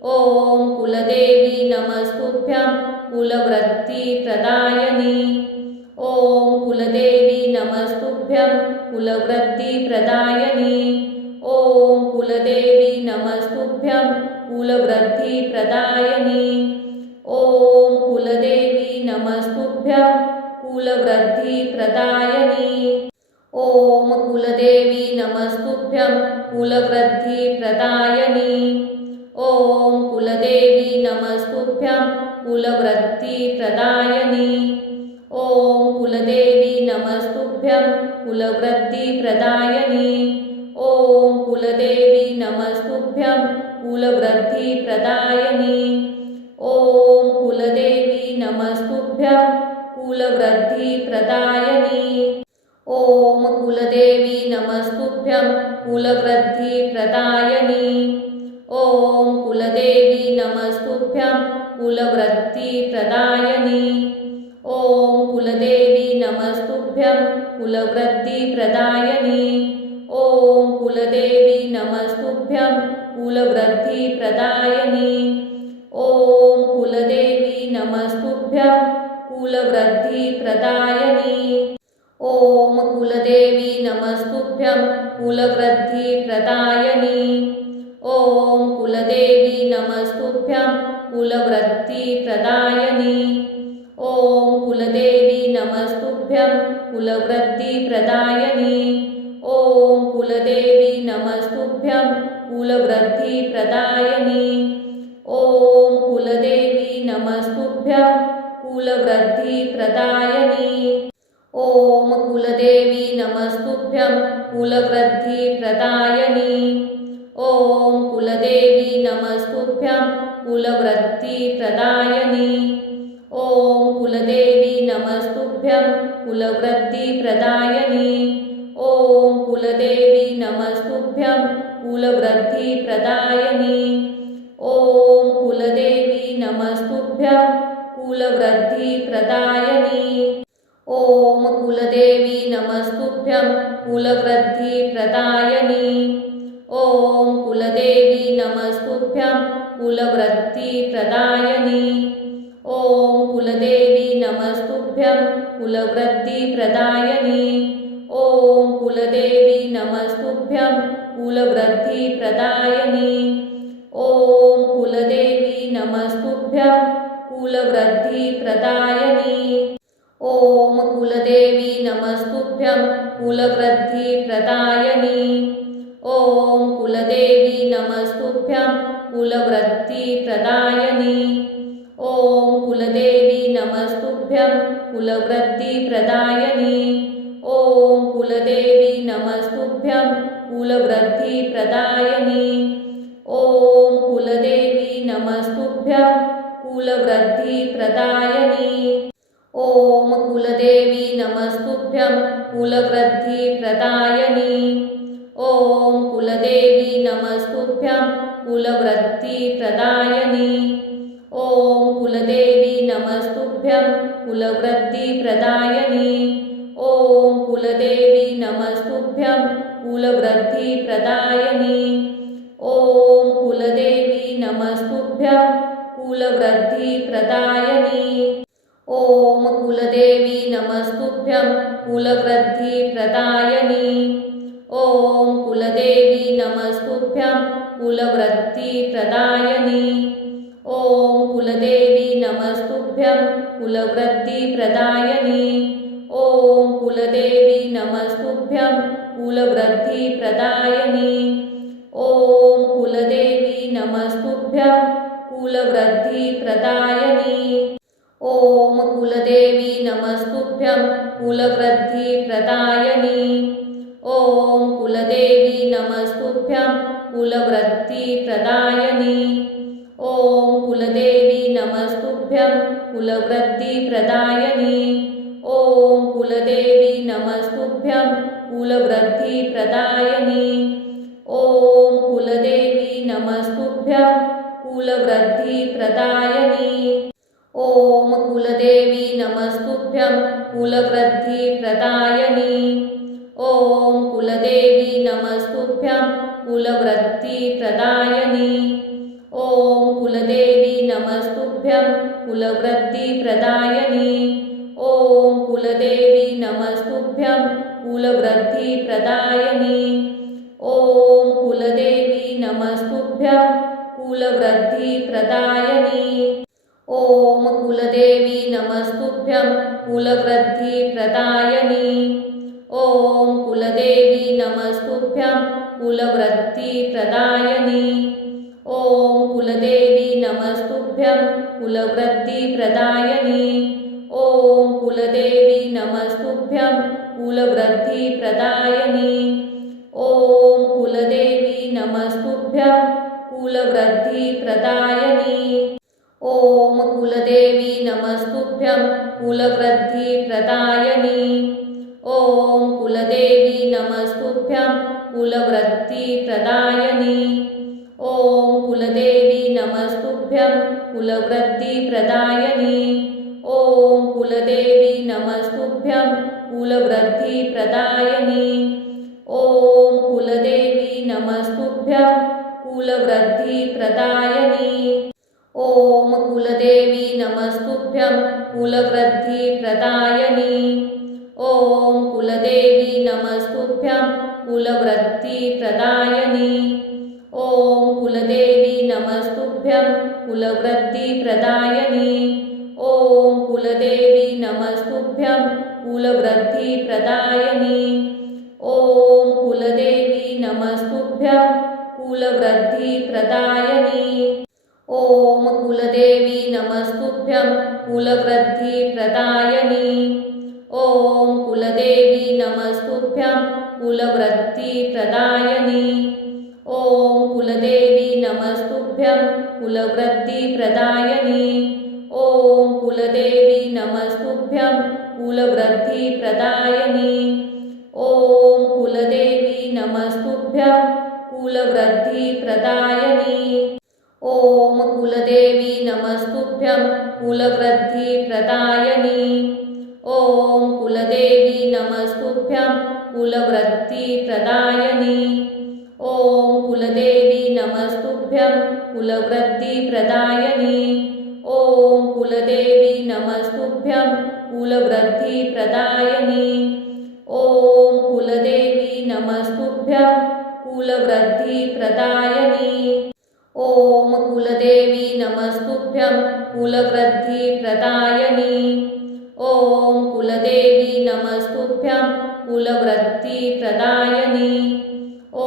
ॐ कुलदेवी नमस्तुभ्यं कुलवृद्धिप्रदायिनी। ॐ कुलदेवी नमस्तुभ्यं कुलवृद्धिप्रदायिनी। ॐ कुलदेवी नमस्तुभ्यं कुलवृद्धिप्रदायिनी। ॐ कुलदेवी नमस्तुभ्यं कुलवृद्धिप्रदायिनी। ॐ कुलदेवी नमस्तुभ्यं कुलवृद्धिप्रदायिनी। ॐ कुलदेवी नमस्तुभ्यं कुलवृद्धिप्रदायिनी। ॐ कुलदेवी नमस्तुभ्यं कुलवृद्धिप्रदायिनी। ॐ कुलदेवी नमस्तुभ्यं कुलवृद्धिप्रदायिनी। ॐ कुलदेवी नमस्तुभ्यं कुलवृद्धिप्रदायिनी। ॐ कुलदेवी नमस्तुभ्यं कुलवृद्धिप्रदायिनी। ॐ कुलदेवी नमस्तुभ्यं कुलवृद्धिप्रदायिनी। ॐ कुलदेवी नमस्तुभ्यं कुलवृद्धिप्रदायिनी। ॐ कुलदेवी नमस्तुभ्यं कुलवृद्धिप्रदायिनी। ॐ कुलदेवी नमस्तुभ्यं कुलवृद्धिप्रदायिनी। ॐ कुलदेवी नमस्तुभ्यं कुलवृद्धिप्रदायिनी। ॐ कुलदेवी नमस्तुभ्यं कुलवृद्धिप्रदायिनी। ॐ कुलदेवी नमस्तुभ्यं कुलवृद्धिप्रदायिनी। ॐ कुलदेवी नमस्तुभ्यं कुलवृद्धिप्रदायिनी। ॐ कुलदेवी नमस्तुभ्यं कुलवृद्धिप्रदायिनी। ॐ कुलदेवी नमस्तुभ्यं कुलवृद्धिप्रदायिनी। ॐ कुलदेवी नमस्तुभ्यं कुलवृद्धिप्रदायिनी। ॐ कुलदेवी नमस्तुभ्यं कुलवृद्धिप्रदायिनी। ॐ कुलदेवी नमस्तुभ्यं कुलवृद्धिप्रदायिनी। ॐ कुलदेवी नमस्तुभ्यं कुलवृद्धिप्रदायिनी। ॐ कुलदेवी नमस्तुभ्यं कुलवृद्धिप्रदायिनी। ॐ कुलदेवी नमस्तुभ्यं कुलवृद्धिप्रदायिनी। ॐ कुलदेवी नमस्तुभ्यं कुलवृद्धिप्रदायिनी। ॐ कुलदेवी नमस्तुभ्यं कुलवृद्धिप्रदायिनी। ॐ कुलदेवी नमस्तुभ्यं कुलवृद्धिप्रदायिनी। ॐ कुलदेवी नमस्तुभ्यं कुलवृद्धिप्रदायिनी। ॐ कुलदेवी नमस्तुभ्यं कुलवृद्धिप्रदायिनी। ॐ कुलदेवी नमस्तुभ्यं कुलवृद्धिप्रदायिनी। ॐ कुलदेवी नमस्तुभ्यं कुलवृद्धिप्रदायिनी। ॐ कुलदेवी नमस्तुभ्यं कुलवृद्धिप्रदायिनी। ॐ कुलदेवी नमस्तुभ्यं कुलवृद्धिप्रदायिनी। ॐ कुलदेवी नमस्तुभ्यं कुलवृद्धिप्रदायिनी। ॐ कुलदेवी नमस्तुभ्यं कुलवृत्तिप्रदायिनी। ॐ कुलदेवी नमस्तुभ्यं कुलवृत्तिप्रदायिनी। ॐ कुलदेवी नमस्तुभ्यं कुलवृत्तिप्रदायिनी। ॐ कुलदेवी नमस्तुभ्यं कुलवृत्तिप्रदायिनी। ॐ कुलदेवी नमस्तुभ्यं कुलवृत्तिप्रदायिनी। ॐ कुलदेवी नमस्तुभ्यं कुलवृत्तिप्रदायिनी। ॐ कुलदेवी नमस्तुभ्यं कुलवृत्तिप्रदायिनी। ॐ कुलदेवी नमस्तुभ्यं कुलवृत्तिप्रदायिनी। ॐ कुलदेवी नमस्तुभ्यं कुलवृत्तिप्रदायिनी। ॐ कुलदेवी नमस्तुभ्यं कुलवृत्तिप्रदायिनी। ॐ कुलदेवी नमस्तुभ्यं कुलवृत्तिप्रदायिनी। ॐ कुलदेवी नमस्तुभ्यं कुलवृत्तिप्रदायिनी। ॐ कुलदेवी नमस्तुभ्यं कुलवृत्तिप्रदायिनी। ॐ कुलदेवी नमस्तुभ्यं कुलवृत्तिप्रदायिनी। ॐ कुलदेवी नमस्तुभ्यं कुलवृत्तिप्रदायिनी। ॐ कुलदेवी नमस्तुभ्यं कुलवृत्तिप्रदायिनी। ॐ कुलदेवी नमस्तुभ्यं कुलवृत्तिप्रदायिनी। ॐ कुलदेवी नमस्तुभ्यं कुलवृत्तिप्रदायिनी। ॐ कुलदेवी नमस्तुभ्यं कुलवृत्तिप्रदायिनी। ॐ कुलदेवी नमस्तुभ्यं कुलवृत्तिप्रदायिनी। ॐ कुलदेवी नमस्तुभ्यं कुलवृत्तिप्रदायिनी। ॐ कुलदेवी नमस्तुभ्यं कुलवृत्तिप्रदायिनी। ॐ कुलदेवी नमस्तुभ्यं कुलवृत्तिप्रदायिनी। ॐ कुलदेवी नमस्तुभ्यं कुलवृत्तिप्रदायिनी। ॐ कुलदेवी नमस्तुभ्यं कुलवृत्तिप्रदायिनी। ॐ कुलदेवी नमस्तुभ्यं कुलवृत्तिप्रदायिनी। ॐ कुलदेवी नमस्तुभ्यं कुलवृत्तिप्रदायिनी। ॐ कुलदेवी नमस्तुभ्यं कुलवृत्तिप्रदायिनी। ॐ कुलदेवी नमस्तुभ्यं कुलवृत्तिप्रदायिनी। ॐ कुलदेवी नमस्तुभ्यं कुलवृत्तिप्रदायिनी। ॐ कुलदेवी नमस्तुभ्यं कुलवृत्तिप्रदायिनी। ॐ कुलदेवी नमस्तुभ्यं कुलवृत्तिप्रदायिनी। ॐ कुलदेवी नमस्तुभ्यं कुलवृत्तिप्रदायिनी। ॐ कुलदेवी नमस्तुभ्यं कुलवृत्तिप्रदायिनी। ॐ कुलदेवी नमस्तुभ्यं कुलवृत्तिप्रदायिनी। ॐ कुलदेवी नमस्तुभ्यं कुलवृत्तिप्रदायिनी। ॐ कुलदेवी नमस्तुभ्यं कुलवृत्तिप्रदायिनी। ॐ कुलदेवी नमस्तुभ्यं कुलवृत्तिप्रदायिनी। ॐ कुलदेवी नमस्तुभ्यं कुलवृत्तिप्रदायिनी। ॐ कुलदेवी नमस्तुभ्यं कुलवृत्तिप्रदायिनी। ॐ कुलदेवी नमस्तुभ्यं कुलवृत्तिप्रदायिनी। ॐ कुलदेवी नमस्तुभ्यं कुलवृत्तिप्रदायिनी। ॐ कुलदेवी नमस्तुभ्यं कुलवृत्तिप्रदायिनी। ॐ कुलदेवी नमस्तुभ्यं कुलवृत्तिप्रदायिनी। ॐ कुलदेवी नमस्तुभ्यं कुलवृत्तिप्रदायिनी। ॐ कुलदेवी नमस्तुभ्यं कुलवृत्तिप्रदायिनी। ॐ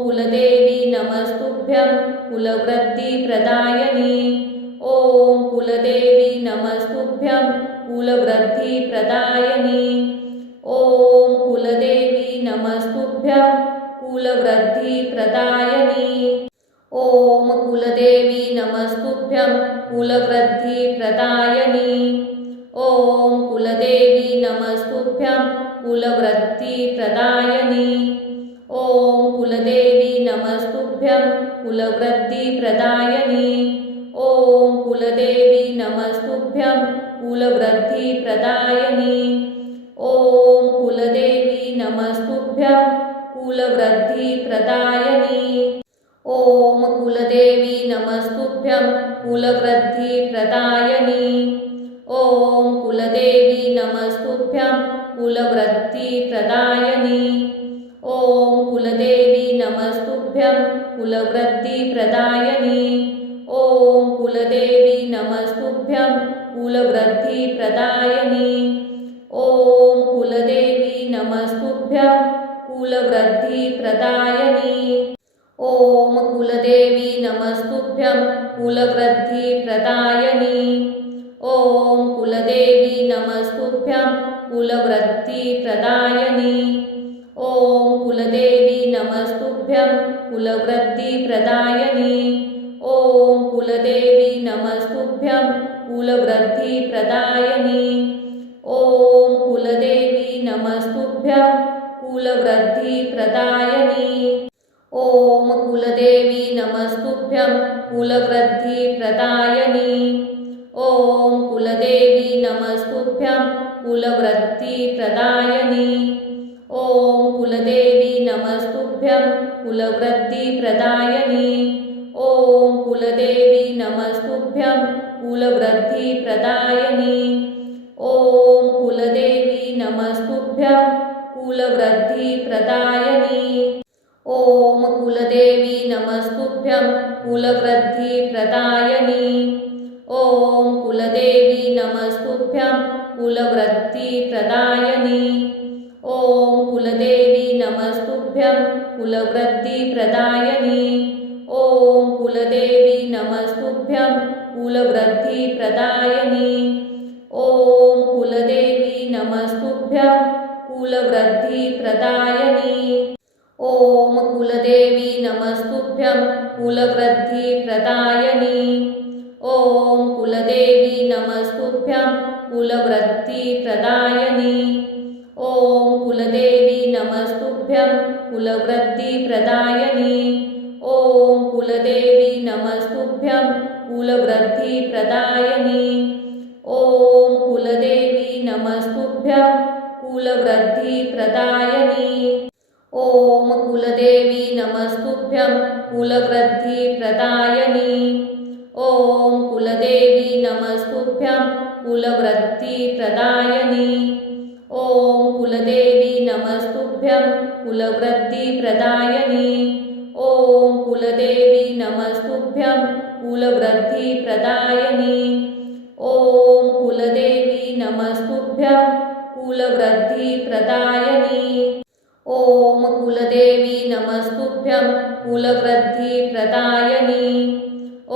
कुलदेवी नमस्तुभ्यं कुलवृत्तिप्रदायिनी। ॐ कुलदेवी नमस्तुभ्यं कुलवृत्तिप्रदायिनी। ॐ कुलदेवी नमस्तुभ्यं कुलवृत्तिप्रदायिनी। ॐ कुलदेवी नमस्तुभ्यं कुलवृत्तिप्रदायिनी। ॐ कुलदेवी नमस्तुभ्यं कुलवृत्तिप्रदायिनी। ॐ कुलवृद्धिप्रदायिनी। ॐ कुलदेवी नमस्तुभ्यं कुलवृद्धिप्रदायिनी। ॐ कुलदेवी नमस्तुभ्यं कुलवृद्धिप्रदायिनी। ॐ कुलदेवी नमस्तुभ्यं कुलवृद्धिप्रदायिनी। ॐ कुलदेवी नमस्तुभ्यं कुलवृद्धिप्रदायिनी। ॐ कुलदेवी नमस्तुभ्यं कुलवृद्धिप्रदायिनी। ॐ कुलदेवी नमस्तुभ्यं कुलवृद्धिप्रदायिनी। ॐ कुलदेवी नमस्तुभ्यं कुलवृद्धिप्रदायिनी। ॐ कुलदेवी नमस्तुभ्यं कुलवृद्धिप्रदायिनी। ॐ कुलदेवी नमस्तुभ्यं कुलवृद्धिप्रदायिनी। ॐ कुलदेवी नमस्तुभ्यं कुलवृद्धिप्रदायिनी। ॐ कुलदेवी नमस्तुभ्यं कुलवृद्धिप्रदायिनी। ॐ कुलदेवी नमस्तुभ्यं कुलवृद्धिप्रदायिनी। ॐ कुलदेवी नमस्तुभ्यं कुलवृद्धिप्रदायिनी। ॐ कुलदेवी नमस्तुभ्यं कुलवृद्धिप्रदायिनी। ॐ कुलदेवी नमस्तुभ्यं कुलवृद्धिप्रदायिनी। ॐ कुलदेवी नमस्तुभ्यं कुलवृद्धिप्रदायिनी। ॐ कुलदेवी नमस्तुभ्यं कुलवृद्धिप्रदायिनी। ॐ कुलदेवी नमस्तुभ्यं कुलवृद्धिप्रदायिनी। ॐ कुलदेवी नमस्तुभ्यं कुलवृद्धिप्रदायिनी। ॐ कुलदेवी नमस्तुभ्यं कुलवृद्धिप्रदायिनी। ॐ कुलदेवी नमस्तुभ्यं कुलवृद्धिप्रदायिनी। ॐ कुलदेवी नमस्तुभ्यं कुलवृद्धिप्रदायिनी। ॐ कुलदेवी नमस्तुभ्यं कुलवृद्धिप्रदायिनी। ॐ कुलदेवी नमस्तुभ्यं कुलवृद्धिप्रदायिनी। ॐ कुलदेवी नमस्तुभ्यं कुलवृद्धिप्रदायिनी। ॐ कुलदेवी नमस्तुभ्यं कुलवृद्धिप्रदायिनी। ॐ कुलदेवी नमस्तुभ्यं कुलवृद्धिप्रदायिनी। ॐ कुलदेवी नमस्तुभ्यं कुलवृद्धिप्रदायिनी। ॐ कुलदेवी नमस्तुभ्यं कुलवृद्धिप्रदायिनी। ॐ कुलदेवी नमस्तुभ्यं कुलवृद्धिप्रदायिनी। ॐ कुलदेवी नमस्तुभ्यं कुलवृद्धिप्रदायिनी। ॐ कुलदेवी नमस्तुभ्यं कुलवृद्धिप्रदायिनी। ॐ कुलदेवी नमस्तुभ्यं कुलवृद्धिप्रदायिनी। ॐ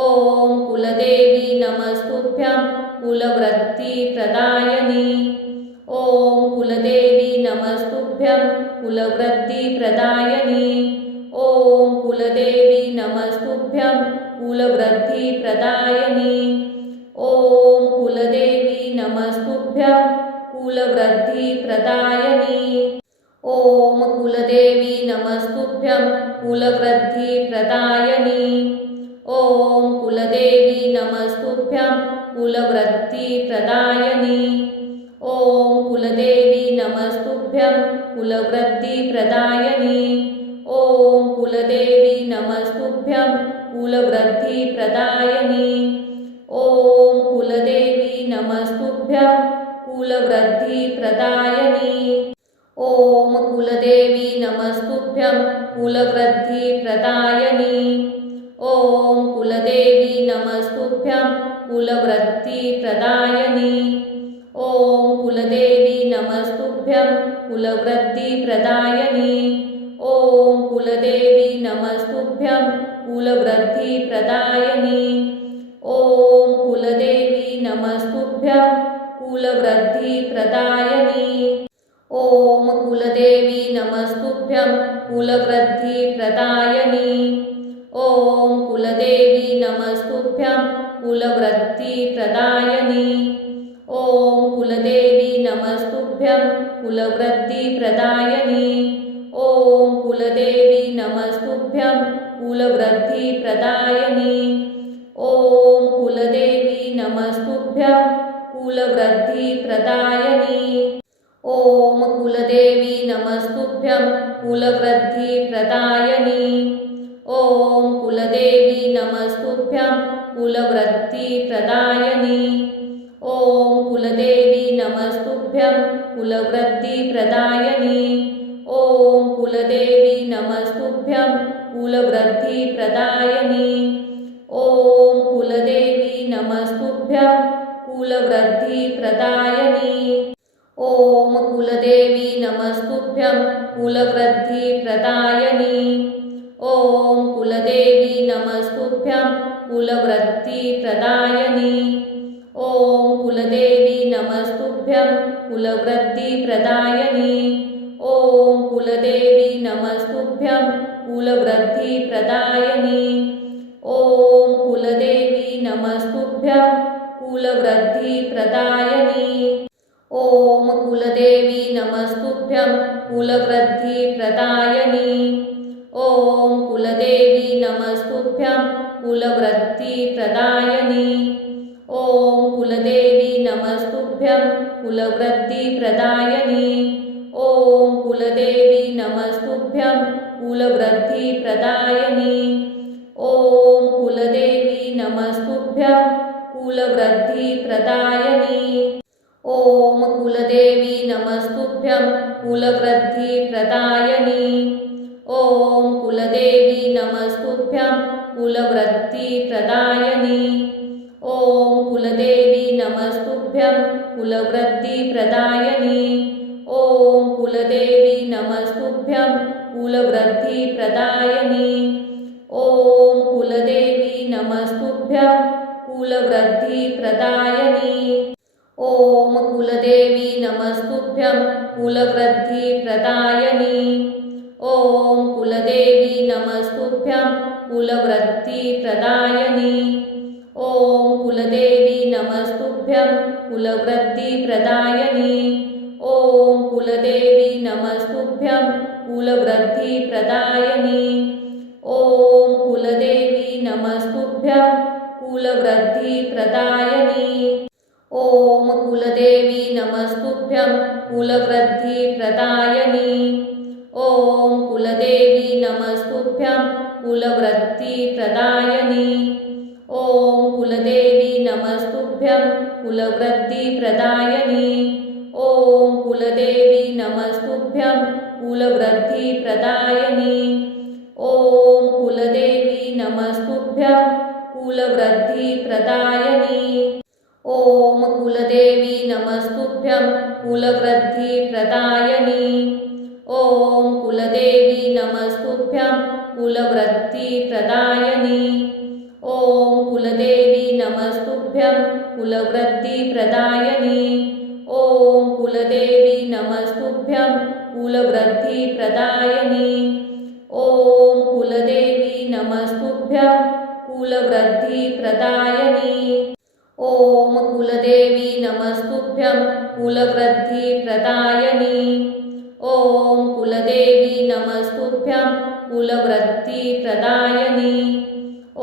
कुलदेवी नमस्तुभ्यं कुलवृद्धिप्रदायिनी। ॐ कुलदेवी नमस्तुभ्यं कुलवृद्धिप्रदायिनी। ॐ कुलदेवी नमस्तुभ्यं कुलवृद्धिप्रदायिनी। ॐ कुलदेवी नमस्तुभ्यं कुलवृद्धिप्रदायिनी। ॐ कुलदेवी नमस्तुभ्यं कुलवृद्धिप्रदायिनी। ॐ कुलदेवी नमस्तुभ्यं कुलवृद्धिप्रदायिनी। ॐ कुलदेवी नमस्तुभ्यं कुलवृद्धिप्रदायिनी। ॐ कुलदेवी नमस्तुभ्यं कुलवृद्धिप्रदायिनी। ॐ कुलदेवी नमस्तुभ्यं कुलवृद्धिप्रदायिनी। ॐ कुलदेवी नमस्तुभ्यं कुलवृद्धिप्रदायिनी। ॐ कुलदेवी नमस्तुभ्यं कुलवृद्धिप्रदायिनी। ॐ कुलदेवी नमस्तुभ्यं कुलवृद्धिप्रदायिनी। ॐ कुलदेवी नमस्तुभ्यं कुलवृद्धिप्रदायिनी। ॐ कुलदेवी नमस्तुभ्यं कुलवृद्धिप्रदायिनी। ॐ कुलदेवी नमस्तुभ्यं कुलवृद्धिप्रदायिनी। ॐ कुलदेवी नमस्तुभ्यं कुलवृद्धिप्रदायिनी। ॐ कुलदेवी नमस्तुभ्यं कुलवृद्धिप्रदायिनी। ॐ कुलदेवी नमस्तुभ्यं कुलवृद्धिप्रदायिनी। ॐ कुलदेवी नमस्तुभ्यं कुलवृद्धिप्रदायिनी। ॐ कुलदेवी नमस्तुभ्यं कुलवृद्धिप्रदायिनी। ॐ कुलदेवी नमस्तुभ्यं कुलवृद्धिप्रदायिनी। ॐ कुलदेवी नमस्तुभ्यं कुलवृद्धिप्रदायिनी। ॐ कुलदेवी नमस्तुभ्यं कुलवृद्धिप्रदायिनी। ॐ कुलदेवी नमस्तुभ्यं कुलवृद्धिप्रदायिनी। ॐ कुलदेवी नमस्तुभ्यं कुलवृद्धिप्रदायिनी। ॐ कुलदेवी नमस्तुभ्यं कुलवृद्धिप्रदायिनी। ॐ कुलदेवी नमस्तुभ्यं कुलवृद्धिप्रदायिनी। ॐ कुलदेवी नमस्तुभ्यं कुलवृद्धिप्रदायिनी। ॐ कुलदेवी नमस्तुभ्यं कुलवृद्धिप्रदायिनी। ॐ कुलदेवी नमस्तुभ्यं कुलवृद्धिप्रदायिनी। ॐ कुलदेवी नमस्तुभ्यं कुलवृद्धिप्रदायिनी। ॐ कुलदेवी नमस्तुभ्यं कुलवृद्धिप्रदायिनी। ॐ कुलदेवी नमस्तुभ्यं कुलवृद्धिप्रदायिनी। ॐ कुलदेवी नमस्तुभ्यं कुलवृद्धिप्रदायिनी। ॐ कुलदेवी नमस्तुभ्यं कुलवृद्धिप्रदायिनी। ॐ कुलदेवी नमस्तुभ्यं कुलवृद्धिप्रदायिनी। ॐ कुलदेवी नमस्तुभ्यं कुलवृद्धिप्रदायिनी। ॐ कुलदेवी नमस्तुभ्यं कुलवृद्धिप्रदायिनी। ॐ कुलदेवी नमस्तुभ्यं कुलवृद्धिप्रदायिनी। ॐ कुलदेवी नमस्तुभ्यं कुलवृद्धिप्रदायिनी। ॐ कुलदेवी नमस्तुभ्यं कुलवृद्धिप्रदायिनी। ॐ कुलदेवी नमस्तुभ्यं कुलवृद्धिप्रदायिनी। ॐ कुलदेवी नमस्तुभ्यं कुलवृद्धिप्रदायिनी। ॐ कुलदेवी नमस्तुभ्यं कुलवृद्धिप्रदायिनी। ॐ कुलदेवी नमस्तुभ्यं कुलवृद्धिप्रदायिनी। ॐ कुलदेवी नमस्तुभ्यं कुलवृद्धिप्रदायिनी। ॐ कुलदेवी नमस्तुभ्यं कुलवृद्धिप्रदायिनी। ॐ कुलदेवी नमस्तुभ्यं कुलवृद्धिप्रदायिनी। ॐ कुलदेवी नमस्तुभ्यं कुलवृद्धिप्रदायिनी। ॐ कुलदेवी नमस्तुभ्यं कुलवृद्धिप्रदायिनी। ॐ कुलदेवी नमस्तुभ्यं कुलवृद्धिप्रदायिनी। ॐ कुलदेवी नमस्तुभ्यं कुलवृद्धिप्रदायिनी। ॐ कुलदेवी नमस्तुभ्यं कुलवृद्धिप्रदायिनी। ॐ कुलदेवी नमस्तुभ्यं कुलवृद्धिप्रदायिनी। ॐ कुलदेवी नमस्तुभ्यं कुलवृद्धिप्रदायिनी। ॐ कुलदेवी नमस्तुभ्यं कुलवृद्धिप्रदायिनी।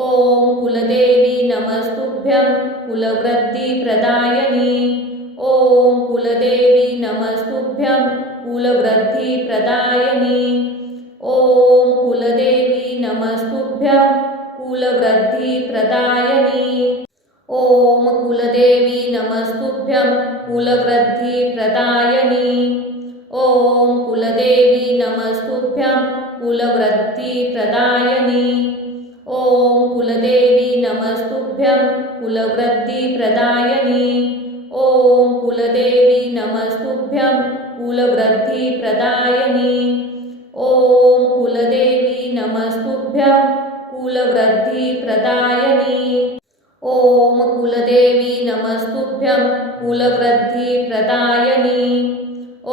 ॐ कुलदेवी नमस्तुभ्यं कुलवृद्धिप्रदायिनी। ॐ कुलदेवी नमस्तुभ्यं कुलवृद्धिप्रदायिनी। ॐ कुलदेवी नमस्तुभ्यं कुलवृद्धिप्रदायिनी। ॐ कुलदेवी नमस्तुभ्यं कुलवृद्धिप्रदायिनी। ॐ कुलदेवी नमस्तुभ्यं कुलवृद्धिप्रदायिनी। ॐ कुलदेवी नमस्तुभ्यं कुलवृद्धिप्रदायिनी। ॐ कुलदेवी नमस्तुभ्यं कुलवृद्धिप्रदायिनी। ॐ कुलदेवी नमस्तुभ्यं कुलवृद्धिप्रदायिनी। ॐ कुलदेवी नमस्तुभ्यं कुलवृद्धिप्रदायिनी। ॐ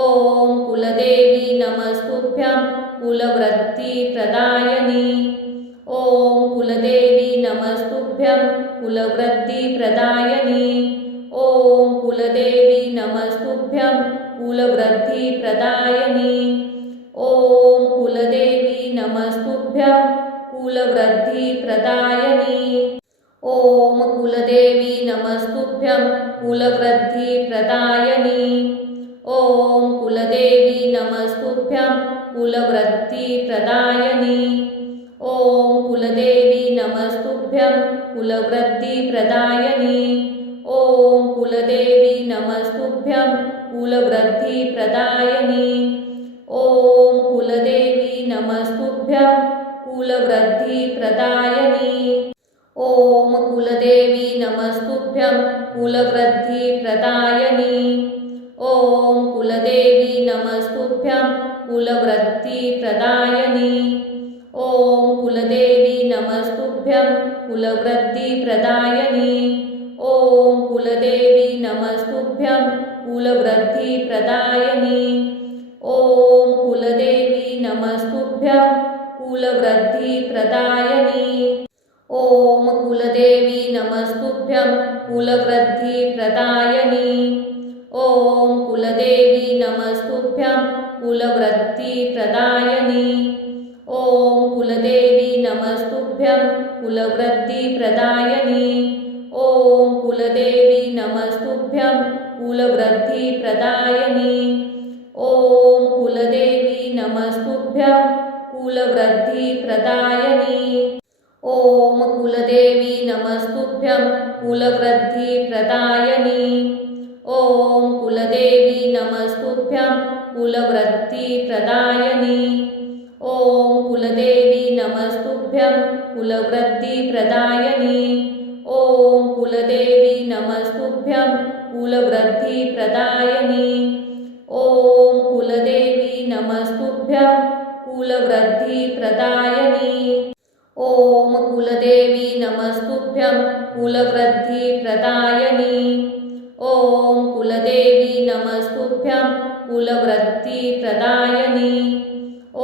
कुलदेवी नमस्तुभ्यं कुलवृद्धिप्रदायिनी। ॐ कुलदेवी नमस्तुभ्यं कुलवृद्धिप्रदायिनी। ॐ कुलदेवी नमस्तुभ्यं कुलवृद्धिप्रदायिनी। ॐ कुलदेवी नमस्तुभ्यं कुलवृद्धिप्रदायिनी। ॐ कुलदेवी नमस्तुभ्यं कुलवृद्धिप्रदायिनी। ॐ कुलदेवी नमस्तुभ्यं कुलवृद्धिप्रदायिनी। ॐ कुलदेवी नमस्तुभ्यं कुलवृद्धिप्रदायिनी। ॐ कुलदेवी नमस्तुभ्यं कुलवृद्धिप्रदायिनी। ॐ कुलदेवी नमस्तुभ्यं कुलवृद्धिप्रदायिनी। ॐ कुलदेवी नमस्तुभ्यं कुलवृद्धिप्रदायिनी। ॐ कुलदेवी नमस्तुभ्यं कुलवृद्धिप्रदायिनी। ॐ कुलदेवी नमस्तुभ्यं कुलवृद्धिप्रदायिनी। ॐ कुलदेवी नमस्तुभ्यं कुलवृद्धिप्रदायिनी। ॐ कुलदेवी नमस्तुभ्यं कुलवृद्धिप्रदायिनी। ॐ कुलदेवी नमस्तुभ्यं कुलवृद्धिप्रदायिनी। ॐ कुलदेवी नमस्तुभ्यं कुलवृद्धिप्रदायिनी। ॐ कुलदेवी नमस्तुभ्यं कुलवृद्धिप्रदायिनी। ॐ कुलदेवी नमस्तुभ्यं कुलवृद्धिप्रदायिनी। ॐ कुलदेवी नमस्तुभ्यं कुलवृद्धिप्रदायिनी। ॐ कुलदेवी नमस्तुभ्यं कुलवृद्धिप्रदायिनी। ॐ कुलदेवी नमस्तुभ्यं कुलवृद्धिप्रदायिनी। ॐ कुलदेवी नमस्तुभ्यं कुलवृद्धिप्रदायिनी। ॐ कुलदेवी नमस्तुभ्यं कुलवृद्धिप्रदायिनी। ॐ कुलदेवी नमस्तुभ्यं कुलवृद्धिप्रदायिनी। ॐ कुलदेवी नमस्तुभ्यं कुलवृद्धिप्रदायिनी। ॐ कुलदेवी नमस्तुभ्यं कुलवृद्धिप्रदायिनी। ॐ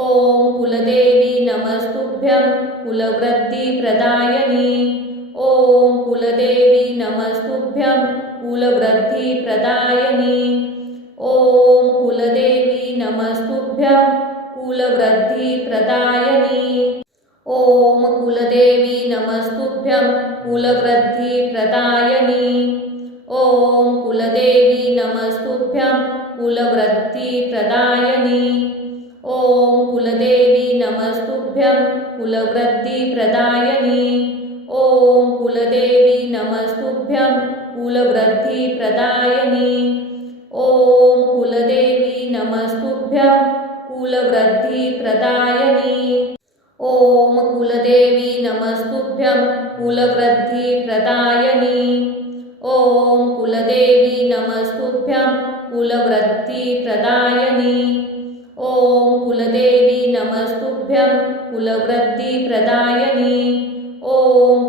कुलदेवी नमस्तुभ्यं कुलवृद्धिप्रदायिनी। ॐ कुलदेवी नमस्तुभ्यं कुलवृद्धिप्रदायिनी। ॐ कुलदेवी नमस्तुभ्यं कुलवृद्धिप्रदायिनी। ॐ कुलदेवी नमस्तुभ्यं कुलवृद्धिप्रदायिनी। ॐ कुलदेवी नमस्तुभ्यं कुलवृद्धिप्रदायिनी। ॐ कुलदेवी नमस्तुभ्यं कुलवृद्धिप्रदायिनी। ॐ कुलदेवी नमस्तुभ्यं कुलवृद्धिप्रदायिनी। ॐ कुलदेवी नमस्तुभ्यं कुलवृद्धिप्रदायिनी। ॐ कुलदेवी नमस्तुभ्यं कुलवृद्धिप्रदायिनी। ॐ कुलदेवी नमस्तुभ्यं कुलवृद्धिप्रदायिनी। ॐ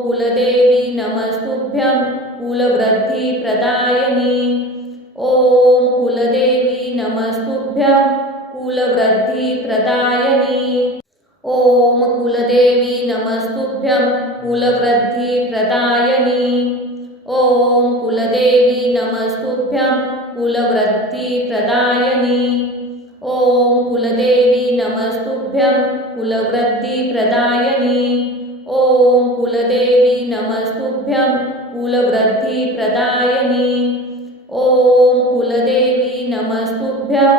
कुलदेवी नमस्तुभ्यं कुलवृद्धिप्रदायिनी। ॐ कुलदेवी नमस्तुभ्यं कुलवृद्धिप्रदायिनी। ॐ कुलदेवी नमस्तुभ्यं कुलवृद्धिप्रदायिनी। ॐ कुलदेवी नमस्तुभ्यं कुलवृद्धिप्रदायिनी। ॐ कुलदेवी नमस्तुभ्यं कुलवृद्धिप्रदायिनी। ॐ कुलदेवी नमस्तुभ्यं कुलवृद्धिप्रदायिनी। ॐ कुलदेवी नमस्तुभ्यं कुलवृद्धिप्रदायिनी। ॐ कुलदेवी नमस्तुभ्यं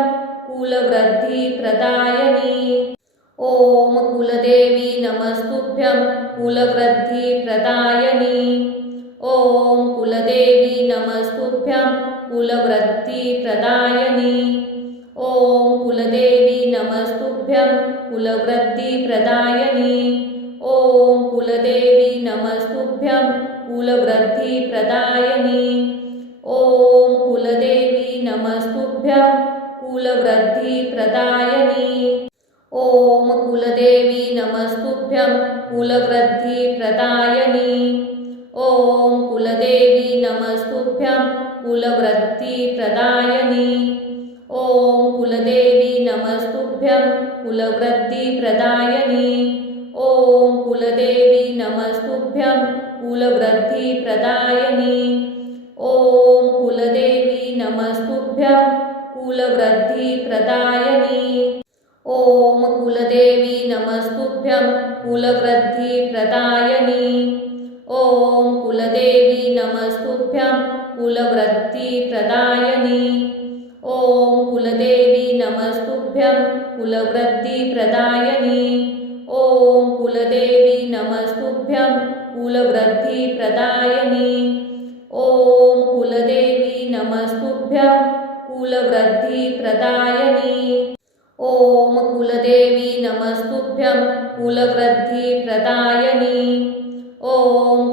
कुलवृद्धिप्रदायिनी। ॐ कुलदेवी नमस्तुभ्यं कुलवृद्धिप्रदायिनी। ॐ कुलदेवी नमस्तुभ्यं कुलवृद्धिप्रदायिनी। ॐ कुलदेवी नमस्तुभ्यं कुलवृद्धिप्रदायिनी। ॐ कुलदेवी नमस्तुभ्यं कुलवृद्धिप्रदायिनी। ॐ कुलदेवी नमस्तुभ्यं कुलवृद्धिप्रदायिनी। ॐ कुलदेवी नमस्तुभ्यं कुलवृद्धिप्रदायिनी। ॐ कुलदेवी नमस्तुभ्यं कुलवृद्धिप्रदायिनी। ॐ कुलदेवी नमस्तुभ्यं कुलवृद्धिप्रदायिनी। ॐ कुलदेवी नमस्तुभ्यं कुलवृद्धिप्रदायिनी। ॐ कुलदेवी नमस्तुभ्यं कुलवृद्धिप्रदायिनी। ॐ कुलदेवी नमस्तुभ्यं कुलवृद्धिप्रदायिनी। ॐ कुलदेवी नमस्तुभ्यं कुलवृद्धिप्रदायिनी। ॐ कुलदेवी नमस्तुभ्यं कुलवृद्धिप्रदायिनी। ॐ कुलदेवी नमस्तुभ्यं कुलवृद्धिप्रदायिनी। ॐ कुलदेवी नमस्तुभ्यं कुलवृद्धिप्रदायिनी। ॐ कुलदेवी नमस्तुभ्यं कुलवृद्धिप्रदायिनी। ॐ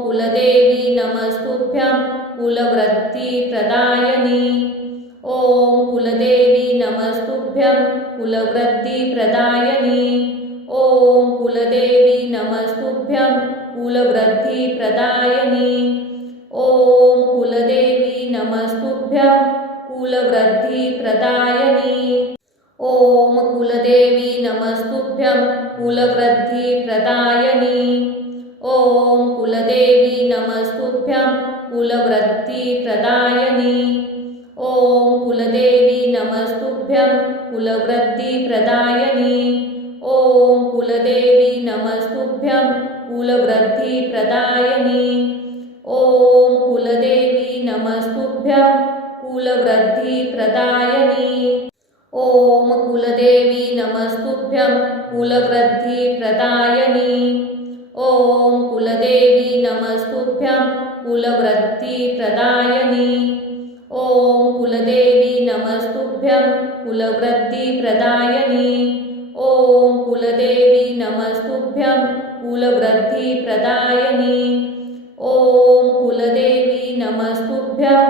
कुलदेवी नमस्तुभ्यं कुलवृद्धिप्रदायिनी। ॐ कुलदेवी नमस्तुभ्यं कुलवृद्धिप्रदायिनी। ॐ कुलदेवी नमस्तुभ्यं कुलवृद्धिप्रदायिनी। ॐ कुलदेवी नमस्तुभ्यं कुलवृद्धिप्रदायिनी। ॐ कुलदेवी नमस्तुभ्यं कुलवृद्धिप्रदायिनी। ॐ कुलदेवी नमस्तुभ्यं कुलवृद्धिप्रदायिनी। ॐ कुलदेवी नमस्तुभ्यं कुलवृद्धिप्रदायिनी। ॐ कुलदेवी नमस्तुभ्यं कुलवृद्धिप्रदायिनी। ॐ कुलदेवी नमस्तुभ्यं कुलवृद्धिप्रदायिनी। ॐ कुलदेवी नमस्तुभ्यं कुलवृद्धिप्रदायिनी। ॐ कुलदेवी नमस्तुभ्यं कुलवृद्धिप्रदायिनी। ॐ कुलदेवी नमस्तुभ्यं कुलवृद्धिप्रदायिनी। ॐ कुलदेवी नमस्तुभ्यं कुलवृद्धिप्रदायिनी। ॐ कुलदेवी नमस्तुभ्यं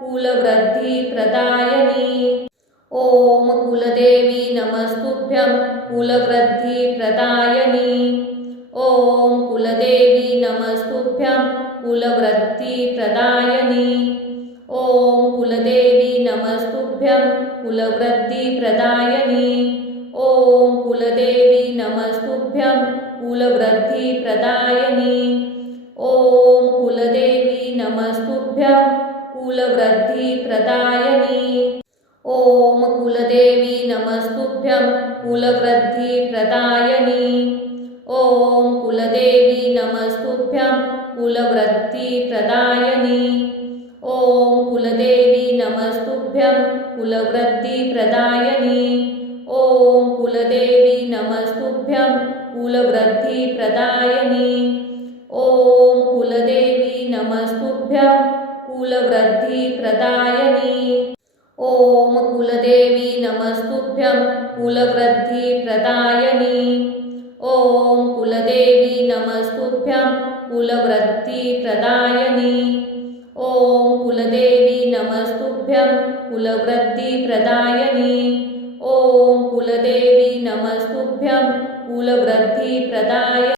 कुलवृद्धिप्रदायिनी। ॐ कुलदेवी नमस्तुभ्यं कुलवृद्धिप्रदायिनी। ॐ कुलदेवी नमस्तुभ्यं कुलवृद्धिप्रदायिनी। ॐ कुलदेवी नमस्तुभ्यं कुलवृद्धिप्रदायिनी। ॐ कुलदेवी नमस्तुभ्यं कुलवृद्धिप्रदायिनी। ॐ कुलदेवी नमस्तुभ्यं कुलवृद्धिप्रदायिनी। ॐ कुलदेवी नमस्तुभ्यं कुलवृद्धिप्रदायिनी। ॐ कुलदेवी नमस्तुभ्यं कुलवृद्धिप्रदायिनी। ॐ कुलदेवी नमस्तुभ्यं कुलवृद्धिप्रदायिनी। ॐ कुलदेवी नमस्तुभ्यं कुलवृद्धिप्रदायिनी। ॐ कुलदेवी नमस्तुभ्यं कुलवृद्धिप्रदायिनी। ॐ कुलदेवी नमस्तुभ्यं कुलवृद्धिप्रदायिनी। ॐ कुलदेवी नमस्तुभ्यं कुलवृद्धिप्रदायिनी। ॐ कुलदेवी नमस्तुभ्यं कुलवृद्धिप्रदायिनी। ॐ कुलदेवी नमस्तुभ्यं कुलवृद्धिप्रदायिनी।